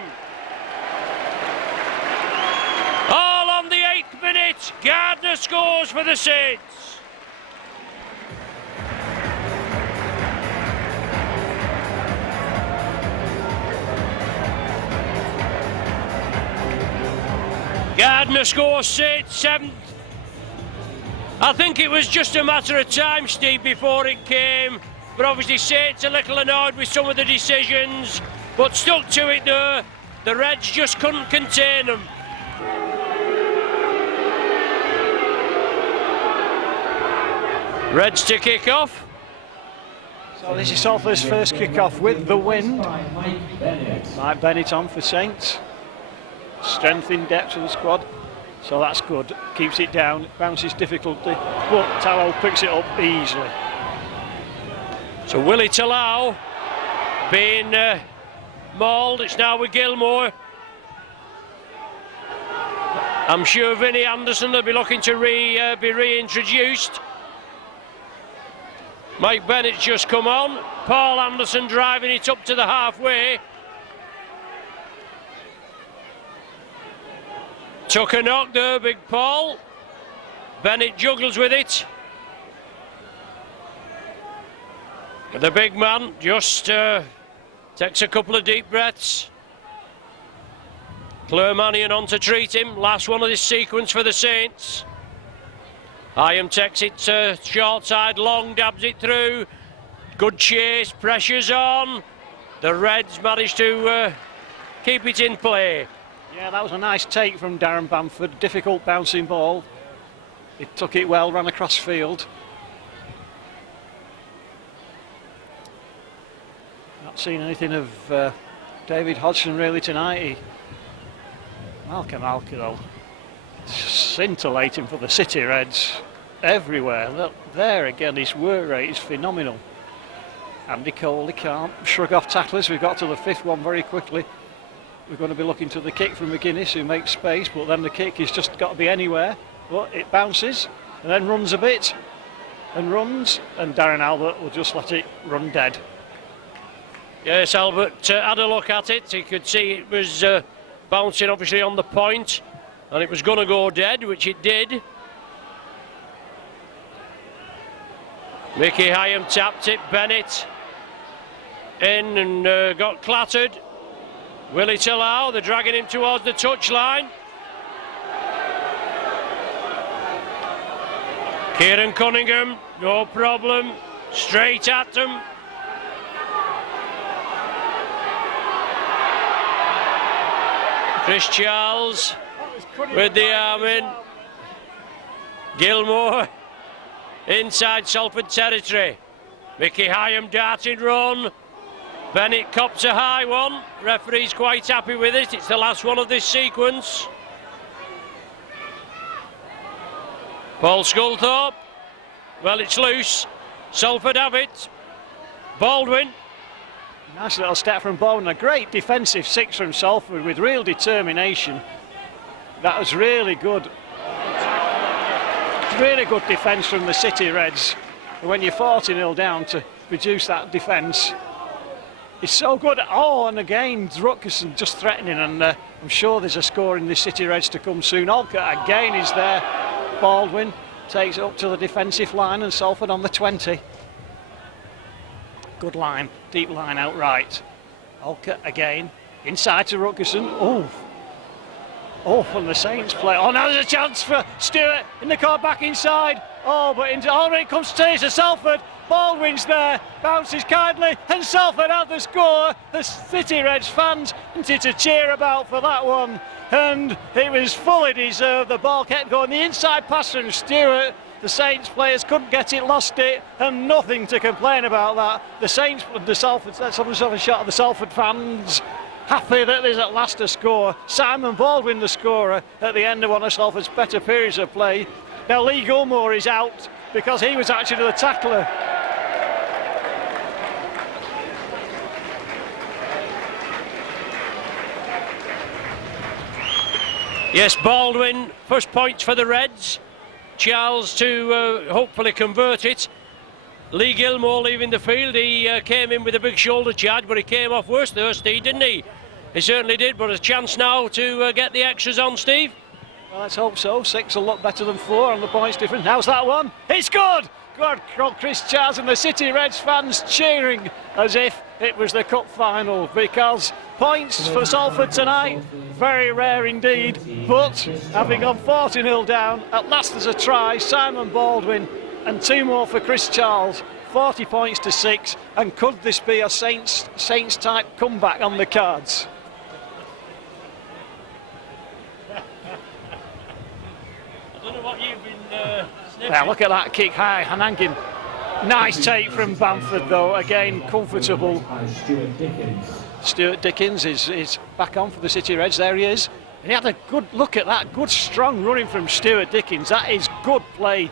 All on the 8th minute. Gardner scores for the Saints. Gardner scores Saints 7th. I think it was just a matter of time, Steve, before it came. But obviously Saints a little annoyed with some of the decisions, but stuck to it there. The Reds just couldn't contain them. Reds to kick off. So this is Salford's first kick-off with the wind. Mike Bennett on for Saints. Strength in depth of the squad. So that's good, keeps it down, bounces difficulty, but Tallow picks it up easily. So Willie Tallow being mauled, it's now with Gilmore. I'm sure Vinnie Anderson will be looking to be reintroduced. Mike Bennett's just come on. Paul Anderson driving it up to the halfway. Took a knock there, Big Paul. Bennett juggles with it. The big man just takes a couple of deep breaths. Clermanian on to treat him. Last one of this sequence for the Saints. Hyam takes it short side, long, dabs it through. Good chase, pressure's on. The Reds managed to keep it in play. Yeah, that was a nice take from Darren Bamford. Difficult bouncing ball. He took it well, ran across field. Not seen anything of David Hodgson really tonight. Malcolm Alcadal scintillating for the City Reds everywhere. Look, there again, his work rate is phenomenal. Andy Cole, he can't shrug off tacklers. We've got to the 5th one very quickly. We're going to be looking to the kick from McGuinness, who makes space, but then the kick has just got to be anywhere. But it bounces and then runs a bit and runs, and Darren Albert will just let it run dead. Yes, Albert had a look at it. He could see it was bouncing obviously on the point, and it was going to go dead, which it did. Mickey Hyam tapped it, Bennett in and got clattered. Willie Tallow, they're dragging him towards the touchline. Kieran Cunningham, no problem, straight at them. Chris Charles with the arm in. Gilmore inside Salford territory. Mickey Hyam darting run. Bennett cops a high one. Referee's quite happy with it. It's the last one of this sequence. Paul Sculthorpe. Well, it's loose. Salford have it. Baldwin. Nice little step from Baldwin. A great defensive 6 from Salford with real determination. That was really good. Really good defence from the City Reds. When you're 40-0 down, to produce that defence, it's so good. Oh, and again, Rutgerson just threatening, and I'm sure there's a score in the City Reds to come soon. Olcott again is there. Baldwin takes it up to the defensive line, and Salford on the 20. Good line, deep line outright. Olcott again, inside to Rutgerson. Oh, from the Saints play. Oh, now there's a chance for Stewart in the corner, back inside. Oh, but it comes to Salford. Baldwin's there, bounces kindly, and Salford have the score. The City Reds fans wanted to cheer about for that one, and it was fully deserved. The ball kept going. The inside pass from Stewart. The Saints players couldn't get it, lost it, and nothing to complain about that. The Saints, the Salford, let's have a shot of the Salford fans. Happy that there's at last a score. Simon Baldwin the scorer at the end of one of Salford's better periods of play. Now Lee Gilmore is out because he was actually the tackler. Yes, Baldwin, first points for the Reds. Charles to hopefully convert it. Lee Gilmore leaving the field. He came in with a big shoulder charge, but he came off worse there, Steve, didn't he? He certainly did, but a chance now to get the extras on, Steve. Well, let's hope so. 6 a lot better than 4 on the points difference. How's that one? It's good! Good, Chris Charles and the City Reds fans cheering as if it was the cup final, because points for Salford tonight, very rare indeed, but having gone 40-0 down, at last there's a try. Simon Baldwin and 2 more for Chris Charles. 40 points to 6, and could this be a Saints type comeback on the cards? I don't know what you've been sniffing. Now look at that kick high, Hanangin. Nice take from Bamford though, again comfortable. Stuart Dickens is back on for the City Reds, there he is. And he had a good look at that, good strong running from Stuart Dickens. That is good play.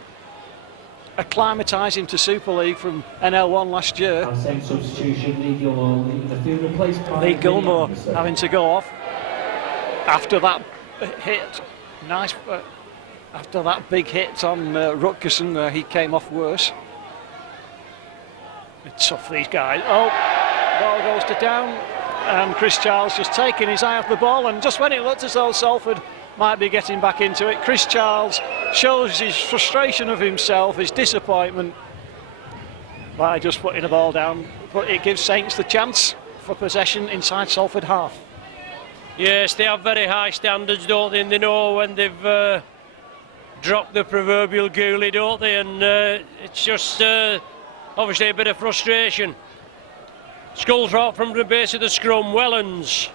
Acclimatising to Super League from NL1 last year. Our same substitution, Lee Gilmore leaving the field, replaced by Lee Gilmore Vinny Anderson. having to go off after that hit. Nice. After that big hit on Rutgerson, where he came off worse. It's tough, these guys. Oh, ball goes to down, and Chris Charles just taking his eye off the ball, and just when it looked as though Salford might be getting back into it, Chris Charles shows his frustration of himself, his disappointment by just putting the ball down, but it gives Saints the chance for possession inside Salford half. Yes, they have very high standards, don't they? And they know when they've dropped the proverbial ghoulie, don't they? And it's just obviously a bit of frustration. Sculthorpe from the base of the scrum. Wellens,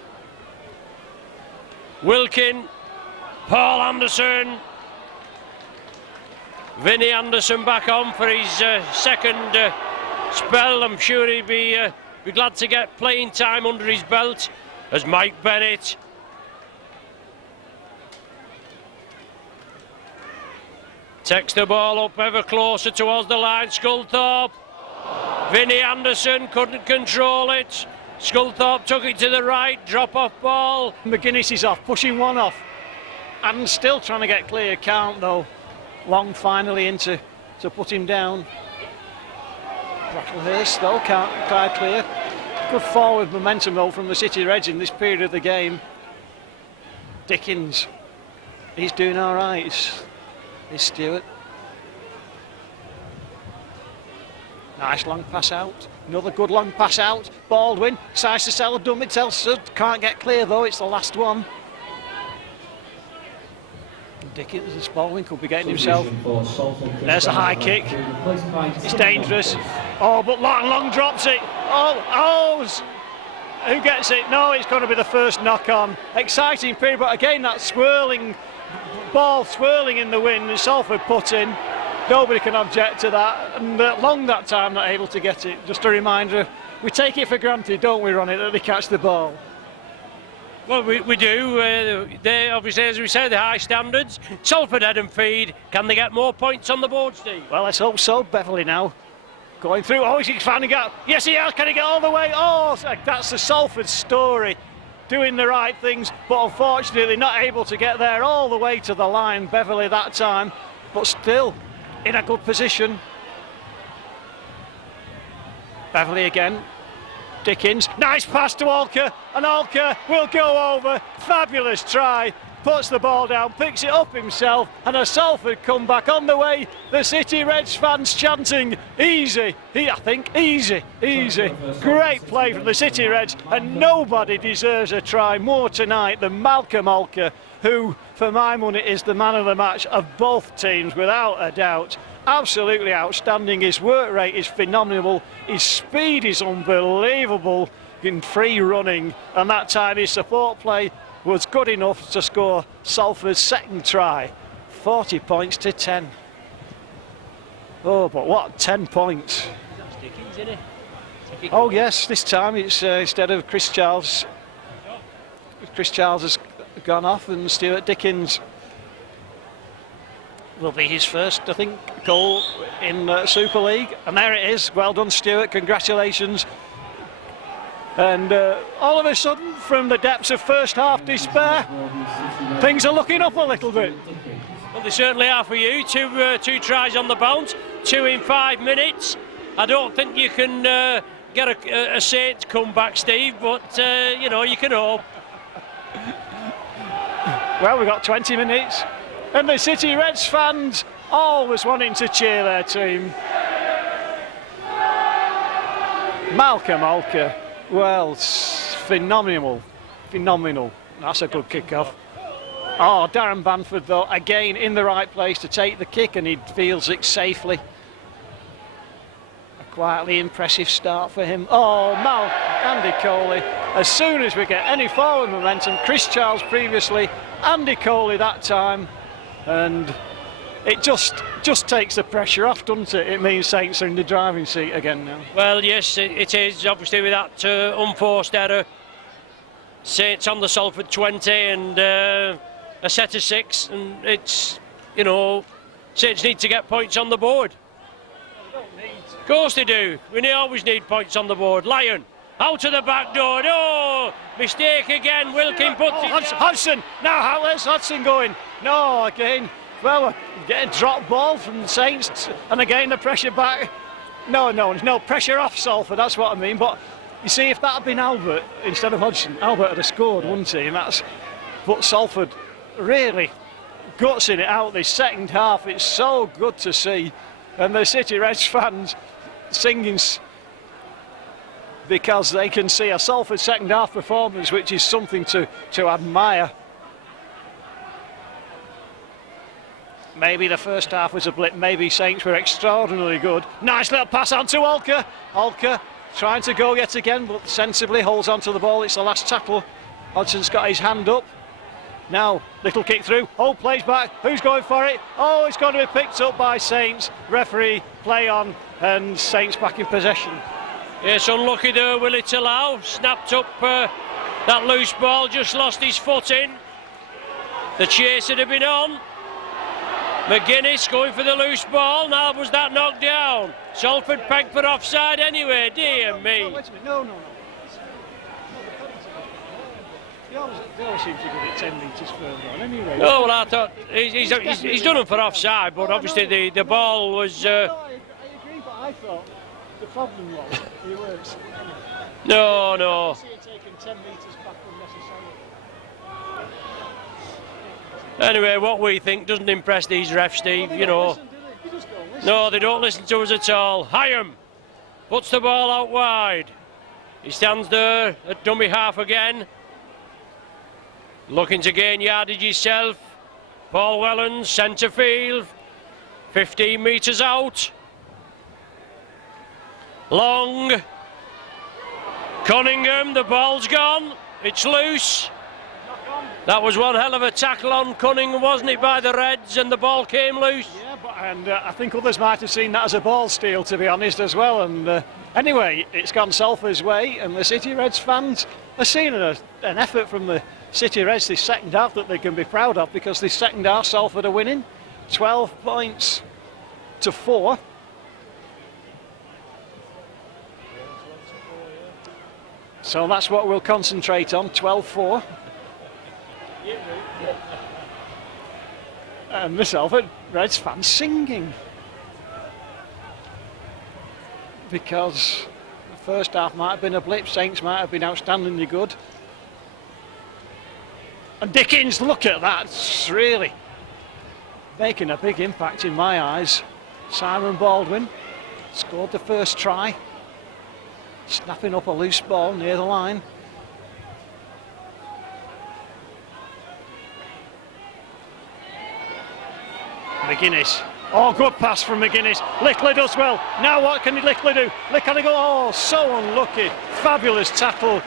Wilkin, Paul Anderson, Vinny Anderson back on for his second spell. I'm sure he'll be glad to get playing time under his belt. As Mike Bennett takes the ball up ever closer towards the line. Sculthorpe, Vinny Anderson couldn't control it. Sculthorpe took it to the right, drop off ball. McGuinness is off, pushing one off, and still trying to get clear. Can't though. Long finally into to put him down. Rattlehurst though can't drive clear. Good forward momentum though from the City Reds in this period of the game. Dickens, he's doing all right. Is Stewart. Nice long pass out. Another good long pass out. Baldwin decides to sell a dummy. Telsted can't get clear though. It's the last one. Dickens, Baldwin could be getting himself. There's a high kick. It's dangerous. Oh, but Long drops it. Oh, who gets it? No, it's going to be the first knock on. Exciting period, but again that swirling ball swirling in the wind. Salford put in. Nobody can object to that. And Long that time not able to get it. Just a reminder, we take it for granted, don't we, Ronnie, that they catch the ball. Well, we do. They obviously, as we say, the high standards. Salford head and feed. Can they get more points on the board, Steve? Well, let's hope so. Beverley now going through. Oh, he's finding out. Yes, he has. Can he get all the way? Oh, that's the Salford story. Doing the right things, but unfortunately not able to get there all the way to the line. Beverley that time, but still in a good position. Beverley again. Dickens, nice pass to Alker, and Alker will go over. Fabulous try, puts the ball down, picks it up himself, and a Salford comeback on the way. The City Reds fans chanting, easy, I think, easy. Great play from the City Reds, and nobody deserves a try more tonight than Malcolm Alker, who, for my money, is the man of the match of both teams, without a doubt. Absolutely outstanding. His work rate is phenomenal. His speed is unbelievable in free running, and that time his support play was good enough to score Salford's second try. 40 points to 10. Oh, but what 10 points. That's Dickens, isn't it? Oh yes, this time it's instead of Chris Charles has gone off, and Stuart Dickens will be his first, I think, goal in Super League. And there it is. Well done, Stuart. Congratulations. And all of a sudden, from the depths of first half despair, things are looking up a little bit. Well, they certainly are for you. Two tries on the bounce, 2 in 5 minutes. I don't think you can get a Saints comeback, Steve, but you know, you can hope. Well, we've got 20 minutes. And the City Reds fans always wanting to cheer their team. Malcolm Alker, well, phenomenal. That's a good kick-off. Oh, Darren Banford, though, again in the right place to take the kick, and he feels it safely. A quietly impressive start for him. Oh, Andy Coley. As soon as we get any forward momentum, Chris Charles previously, Andy Coley that time. And it just takes the pressure off, doesn't it? It means Saints are in the driving seat again now. Well, yes, it is, obviously, with that unforced error. Saints on the Salford 20 and a set of 6, and it's, you know, Saints need to get points on the board. Of course they do. We always need points on the board. Lyon out to the back door. Oh, mistake again. Wilkin puts it. Hodgson. Now, where's Hodgson going? No, again. Well, we're getting a drop ball from the Saints, and again the pressure back. No pressure off Salford. That's what I mean. But you see, if that had been Albert instead of Hodgson, Albert would have scored, wouldn't he? And that's put Salford really gutsing it out this second half. It's so good to see, and the City Reds fans singing because they can see a Salford second half performance, which is something to admire. Maybe the first half was a blip, maybe Saints were extraordinarily good. Nice little pass on to Olka. Olka trying to go yet again, but sensibly holds on to the ball. It's the last tackle. Hodgson's got his hand up. Now, little kick through. Oh, plays back. Who's going for it? Oh, it's going to be picked up by Saints. Referee, play on, and Saints back in possession. Yes, unlucky there, Willie Tillau. Snapped up that loose ball, just lost his foot in. The chase had been on. McGuinness going for the loose ball. Now was that knocked down? Salford pegged for offside anyway. Dear me. No, wait a minute. No. They always seem to get it 10 metres further on anyway. Oh, well, I thought he's done them for offside, but obviously the ball was... No, I agree, but I thought the problem was he works. No. I see it taking 10 metres back unnecessarily. Anyway, what we think doesn't impress these refs, Steve, you know. No, they don't listen to us at all. Hyam puts the ball out wide. He stands there at dummy half again. Looking to gain yardage himself. Paul Wellens, centre field. 15 metres out. Long. Cunningham, the ball's gone. It's loose. That was one hell of a tackle on Cunningham, wasn't it, by the Reds, and the ball came loose. Yeah, and I think others might have seen that as a ball steal, to be honest, as well. And anyway, it's gone Salford's way, and the City Reds fans are seeing an effort from the City Reds this second half that they can be proud of, because this second half Salford are winning 12 points to 4. So that's what we'll concentrate on, 12-4. And the Salford Reds fans singing, because the first half might have been a blip. Saints might have been outstandingly good. And Dickens, look at that, it's really making a big impact in my eyes. Simon Baldwin scored the first try, snapping up a loose ball near the line. McGuinness. Oh, good pass from McGuinness. Littler does well. Now what can Littler do? Can he go? Oh, so unlucky. Fabulous tackle.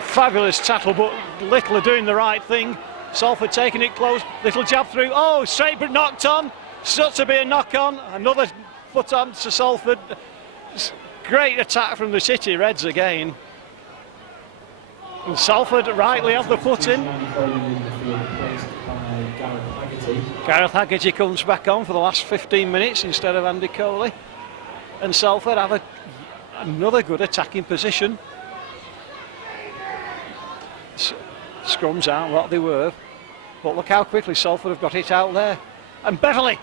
Fabulous tackle, but Littler doing the right thing. Salford taking it close. Little jab through. Oh, straight but knocked on. Such to be a knock on. Another foot on to Salford. Great attack from the City Reds again. And Salford rightly have the put in. Gareth Haggerty comes back on for the last 15 minutes instead of Andy Coley. And Salford have another good attacking position. Scrums aren't what they were, but look how quickly Salford have got it out there. And Beverley,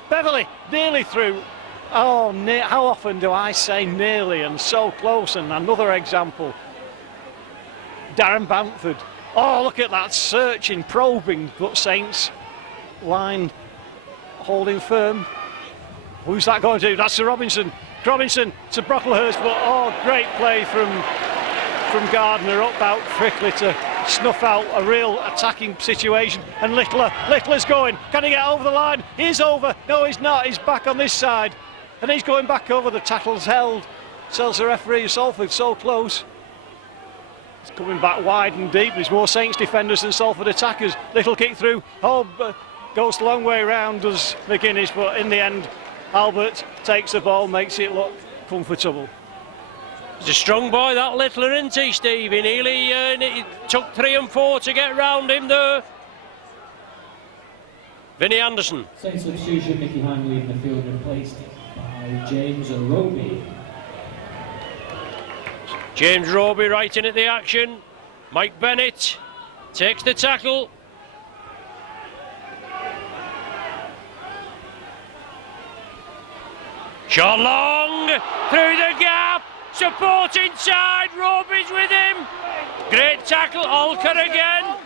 nearly through. Oh, how often do I say nearly and so close? And another example, Darren Bamford. Oh, look at that, searching, probing, but Saints line holding firm. Who's that going to do? That's to Robinson to Brocklehurst, but oh, great play from Gardner up out quickly to snuff out a real attacking situation. And Littler's going, can he get over the line? He's over, no he's not, he's back on this side, and he's going back over. The tackle's held, tells the referee. Salford so close. It's coming back wide and deep. There's more Saints defenders than Salford attackers. Little kick through, goes the long way round, does McGuinness, but in the end Albert takes the ball, makes it look comfortable. He's a strong boy, that Littler, isn't he, Steve? He nearly it took 3 and 4 to get round him there. Vinnie Anderson. Second substitution, Mickey Hanley in the field, replaced by James Roby. James Roby right in at the action. Mike Bennett takes the tackle. Sean Long through the gap. Support inside. Roby's with him. Great tackle. Alker again.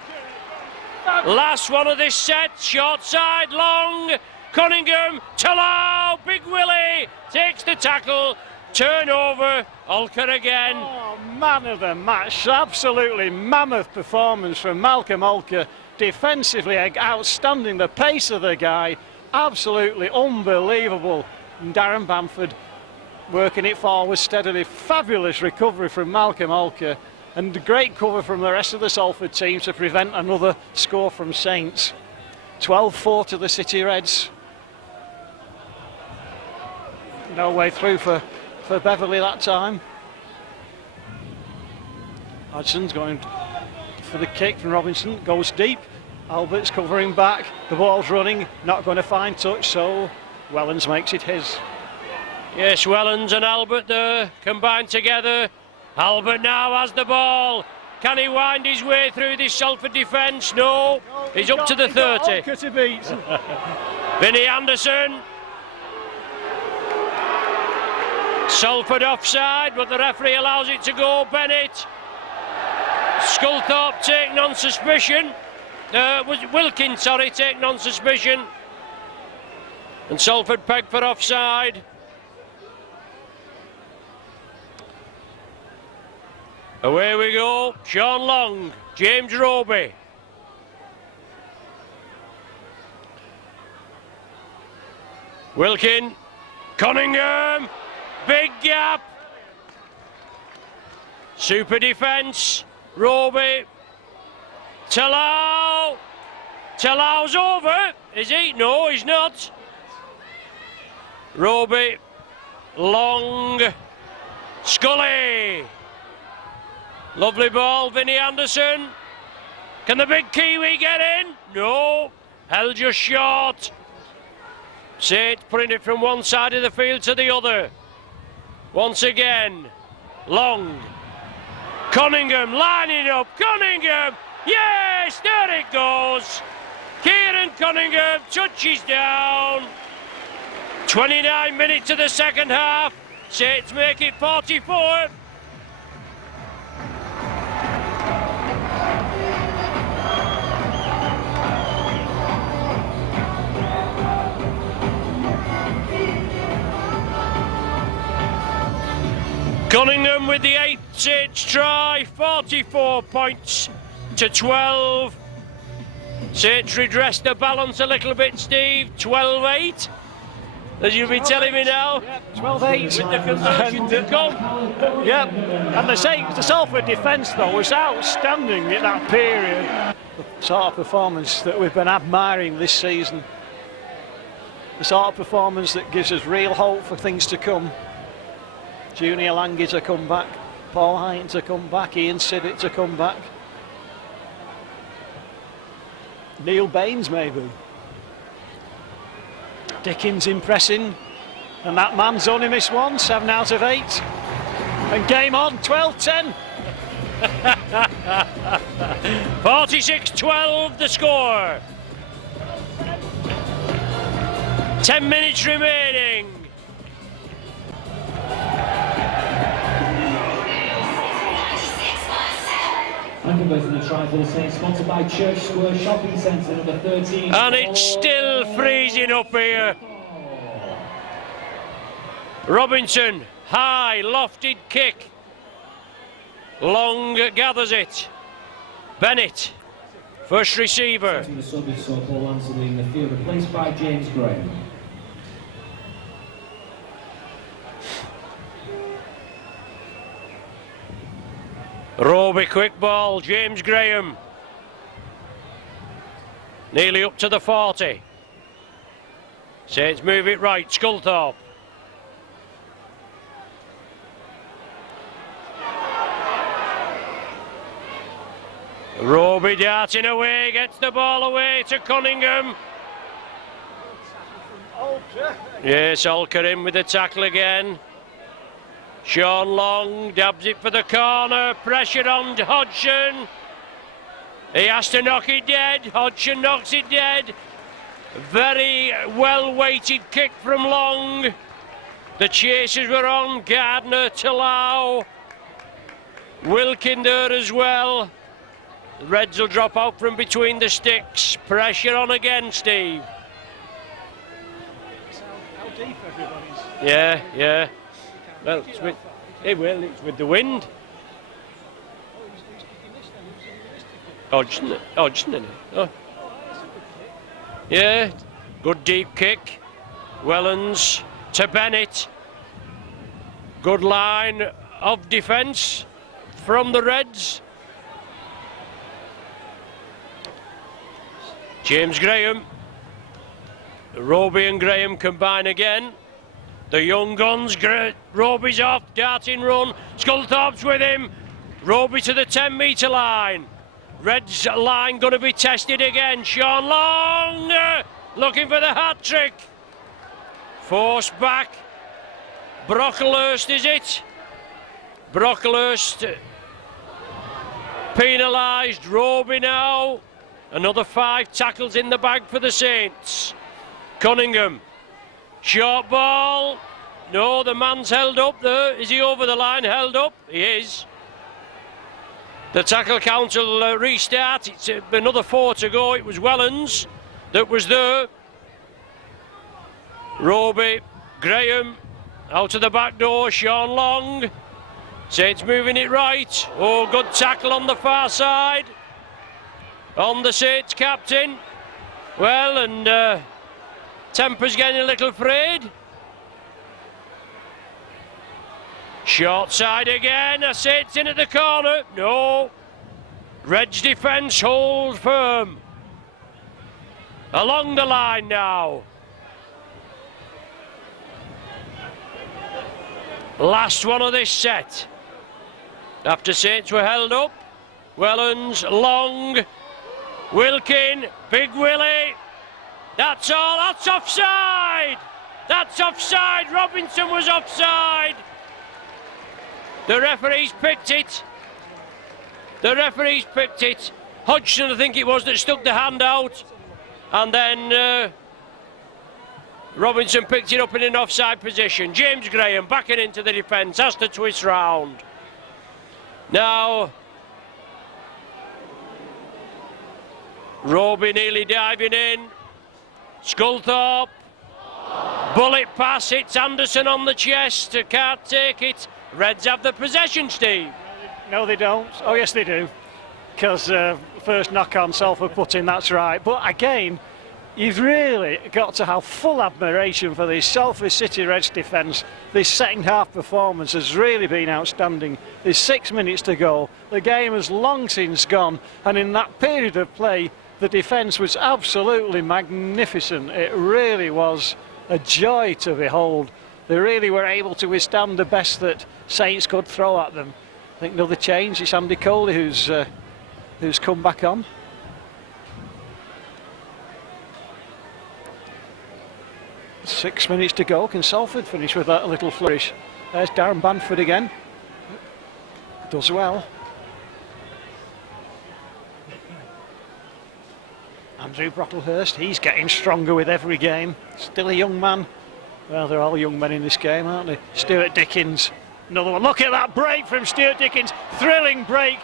Last one of this set. Short side. Long. Cunningham. Talau. Big Willie takes the tackle. Turnover. Alker again. Oh, man of the match. Absolutely mammoth performance from Malcolm Alker. Defensively outstanding. The pace of the guy. Absolutely unbelievable. And Darren Bamford working it forward steadily. Fabulous recovery from Malcolm Alker, and great cover from the rest of the Salford team to prevent another score from Saints. 12-4 to the City Reds. No way through for Beverley that time. Hodgson's going for the kick from Robinson, goes deep. Albert's covering back, the ball's running, not going to find touch, so Wellens makes it his. Yes, Wellens and Albert there combined together. Albert now has the ball. Can he wind his way through this Salford defence? No, he's up to the 30. To beat. Vinnie Anderson. Salford offside, but the referee allows it to go. Bennett. Sculthorpe taken on suspicion. Was Wilkins, sorry, taken on suspicion. And Salford pegged for offside. Away we go. Sean Long, James Roby. Wilkin, Cunningham, big gap. Super defence. Roby. Talau. Talau's over. Is he? No, he's not. Roby, Long, Scully. Lovely ball, Vinnie Anderson. Can the big Kiwi get in? No, held just short. Saint putting it from one side of the field to the other. Once again, Long. Cunningham lining up, Cunningham. Yes, there it goes. Kieran Cunningham touches down. 29 minutes to the second half. Saints make it 44. Cunningham with the 8th Saints try, 44 points to 12. Saints redressed the balance a little bit, Steve. 12-8. As you've been telling me now. Yep, 12-8. With the conversion to come. Yep, and the Salford defence though was outstanding in that period. The sort of performance that we've been admiring this season. The sort of performance that gives us real hope for things to come. Junior Lange to come back, Paul Hine to come back, Ian Sibbett to come back. Neil Baines maybe. Dickens impressing, and that man's only missed one, 7 out of 8. And game on, 12-10. 46-12 the score. 10 minutes remaining. Converting the try for the Saints, sponsored by Church Square Shopping Centre, number 13. And it's still freezing up here. Robinson, high, lofted kick. Long gathers it. Bennett, first receiver. The sub is Paul Ansley in the field, replaced by James Graham. Roby, quick ball, James Graham. Nearly up to the 40. Saints move it right, Sculthorpe. Roby darting away, gets the ball away to Cunningham. Yes, Olker in with the tackle again. Sean Long dabs it for the corner, pressure on Hodgson. He has to knock it dead, Hodgson knocks it dead. Very well weighted kick from Long. The chasers were on, Gardner, Talau, Wilkin there as well. The Reds will drop out from between the sticks. Pressure on again, Steve. How deep everybody's. Yeah. Well, it's with the wind. Hodgson, isn't it? Oh. Yeah, good deep kick. Wellens to Bennett. Good line of defence from the Reds. James Graham. Roby and Graham combine again. The young guns, Roby's off, darting run. Sculthorpe's with him. Roby to the 10-metre line. Red's line going to be tested again. Sean Long looking for the hat-trick. Forced back. Brocklehurst, is it? Brocklehurst penalised. Roby now. Another 5 tackles in the bag for the Saints. Cunningham. Short ball. No, the man's held up there. Is he over the line? Held up? He is. The tackle count will restart. It's another 4 to go. It was Wellens that was there. Roby, Graham, out of the back door. Sean Long. Saints moving it right. Oh, good tackle on the far side. On the Saints captain. Well, and temper's getting a little frayed. Short side again, a Saints in at the corner. No. Reds defence hold firm. Along the line now. Last one of this set. After Saints were held up. Wellens, Long, Wilkin, Big Willie. That's all, that's offside! That's offside, Robinson was offside! The referees picked it. The referees picked it. Hodgson, I think it was, that stuck the hand out. And then Robinson picked it up in an offside position. James Graham backing into the defence, has to twist round. Now, Roby nearly diving in. Sculthorpe. Bullet pass, hits Anderson on the chest. Can't take it. Reds have the possession, Steve. No, they don't. Oh, yes, they do. Because first knock on Salford put in, that's right. But again, you've really got to have full admiration for this Salford City Reds defence. This second half performance has really been outstanding. There's 6 minutes to go. The game has long since gone. And in that period of play, the defence was absolutely magnificent. It really was a joy to behold. They really were able to withstand the best that Saints could throw at them. I think another change, it's Andy Coley who's come back on. Six minutes to go. Can Salford finish with that little flourish? There's Darren Banford again. Does well. Andrew Brocklehurst, he's getting stronger with every game. Still a young man. Well, they're all young men in this game, aren't they? Stuart Dickens, another one. Look at that break from Stuart Dickens. Thrilling break.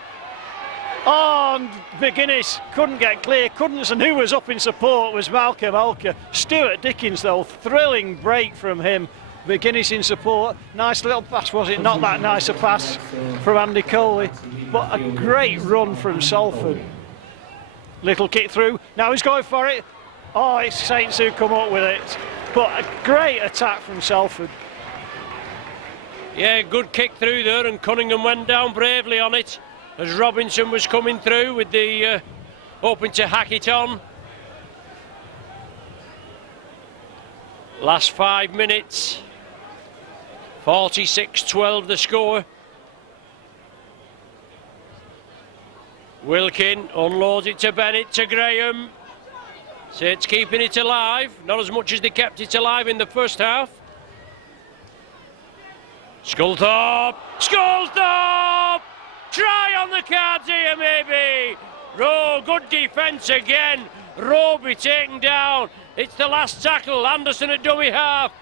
Oh, and McGuinness couldn't get clear. Couldn't, and who was up in support was Malcolm Olker. Stuart Dickens, though, thrilling break from him. McGuinness in support. Nice little pass, was it? Not that nice a pass from Andy Coley, but a great run from Salford. Little kick through. Now he's going for it. Oh, it's Saints who come up with it. But a great attack from Salford. Yeah, good kick through there, and Cunningham went down bravely on it as Robinson was coming through with the hoping to hack it on. Last 5 minutes. 46-12 the score. Wilkin unloads it to Bennett, to Graham. Saints keeping it alive, not as much as they kept it alive in the first half. Sculthorpe! Sculthorpe! Try on the cards here, maybe. Rowe, good defence again. Roby taken down. It's the last tackle. Anderson at dummy half.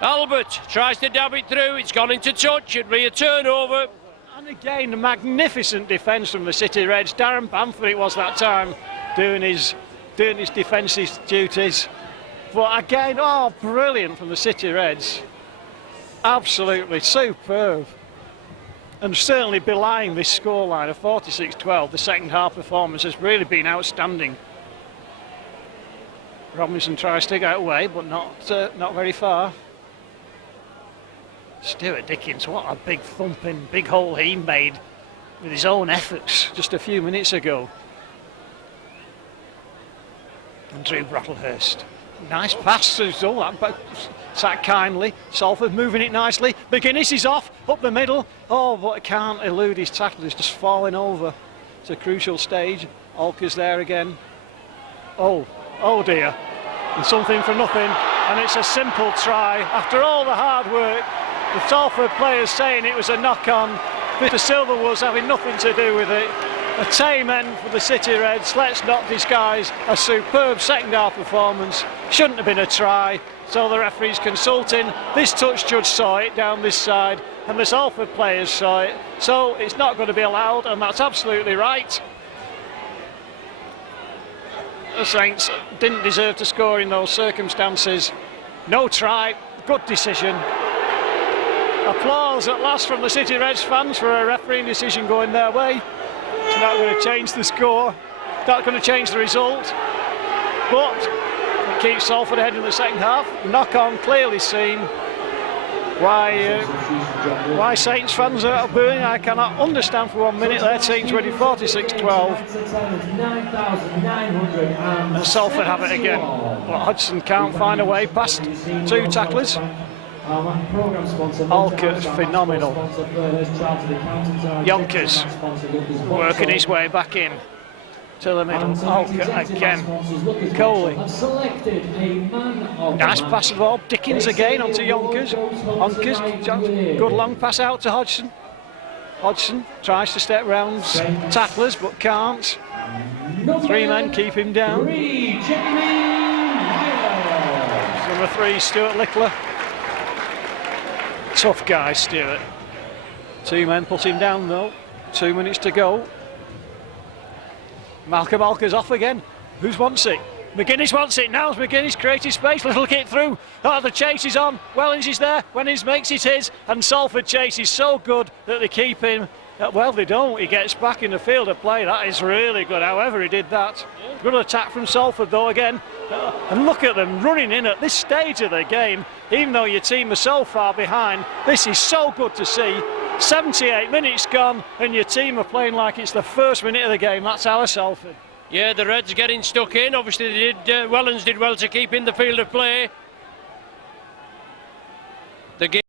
Albert tries to dab it through. It's gone into touch. It'll be a turnover. And again, a magnificent defence from the City Reds. Darren Bamford it was that time, doing his defensive duties. But again, oh, brilliant from the City Reds. Absolutely superb. And certainly belying this scoreline of 46-12, the second half performance has really been outstanding. Robinson tries to get away, but not very far. Stuart Dickens, what a big thumping, big hole he made with his own efforts just a few minutes ago. And Drew Brottlehurst. Nice pass to Zola, but sat kindly. Salford moving it nicely. McGuinness is off, up the middle. Oh, but can't elude his tackle. He's just falling over. It's a crucial stage. Alker's there again. Oh dear. And something for nothing. And it's a simple try. After all the hard work, the Salford players saying it was a knock-on. Peter Silver was having nothing to do with it. A tame end for the City Reds. Let's not disguise a superb second half performance. Shouldn't have been a try. So the referee's consulting. This touch judge saw it down this side, and the Salford players saw it. So it's not going to be allowed, and that's absolutely right. The Saints didn't deserve to score in those circumstances. No try. Good decision. Applause at last from the City Reds fans for a refereeing decision going their way. It's not going to change the score, not going to change the result, but it keeps Salford ahead in the second half. Knock on clearly seen. Why Saints fans are booing, I cannot understand for 1 minute. Their team's ready 46-12. And Salford have it again. But Hodgson can't find a way past two tacklers. Alker's phenomenal. Yonkers working his way back in to the middle. Alker again. Coley. Nice pass of the ball. Dickens again onto Yonkers. Good long pass out to Hodgson. Hodgson tries to step round tacklers but can't. Three men keep him down. Number 3, Stuart Lickler. Tough guy, Stuart. 2 men put him down though. 2 minutes to go. Malcolm Alker's off again. Who wants it? McGuinness wants it. Now's McGuinness created space. Little kick through. Oh, the chase is on. Wellens is there. Wellens makes it his. And Salford chase is so good that they keep him. Well, they don't. He gets back in the field of play. That is really good. However, he did that. Good attack from Salford though again. And look at them running in at this stage of the game. Even though your team are so far behind, this is so good to see. 78 minutes gone and your team are playing like it's the first minute of the game. That's our Salford. Yeah, the Reds getting stuck in. Obviously they did. Wellens did well to keep in the field of play. The game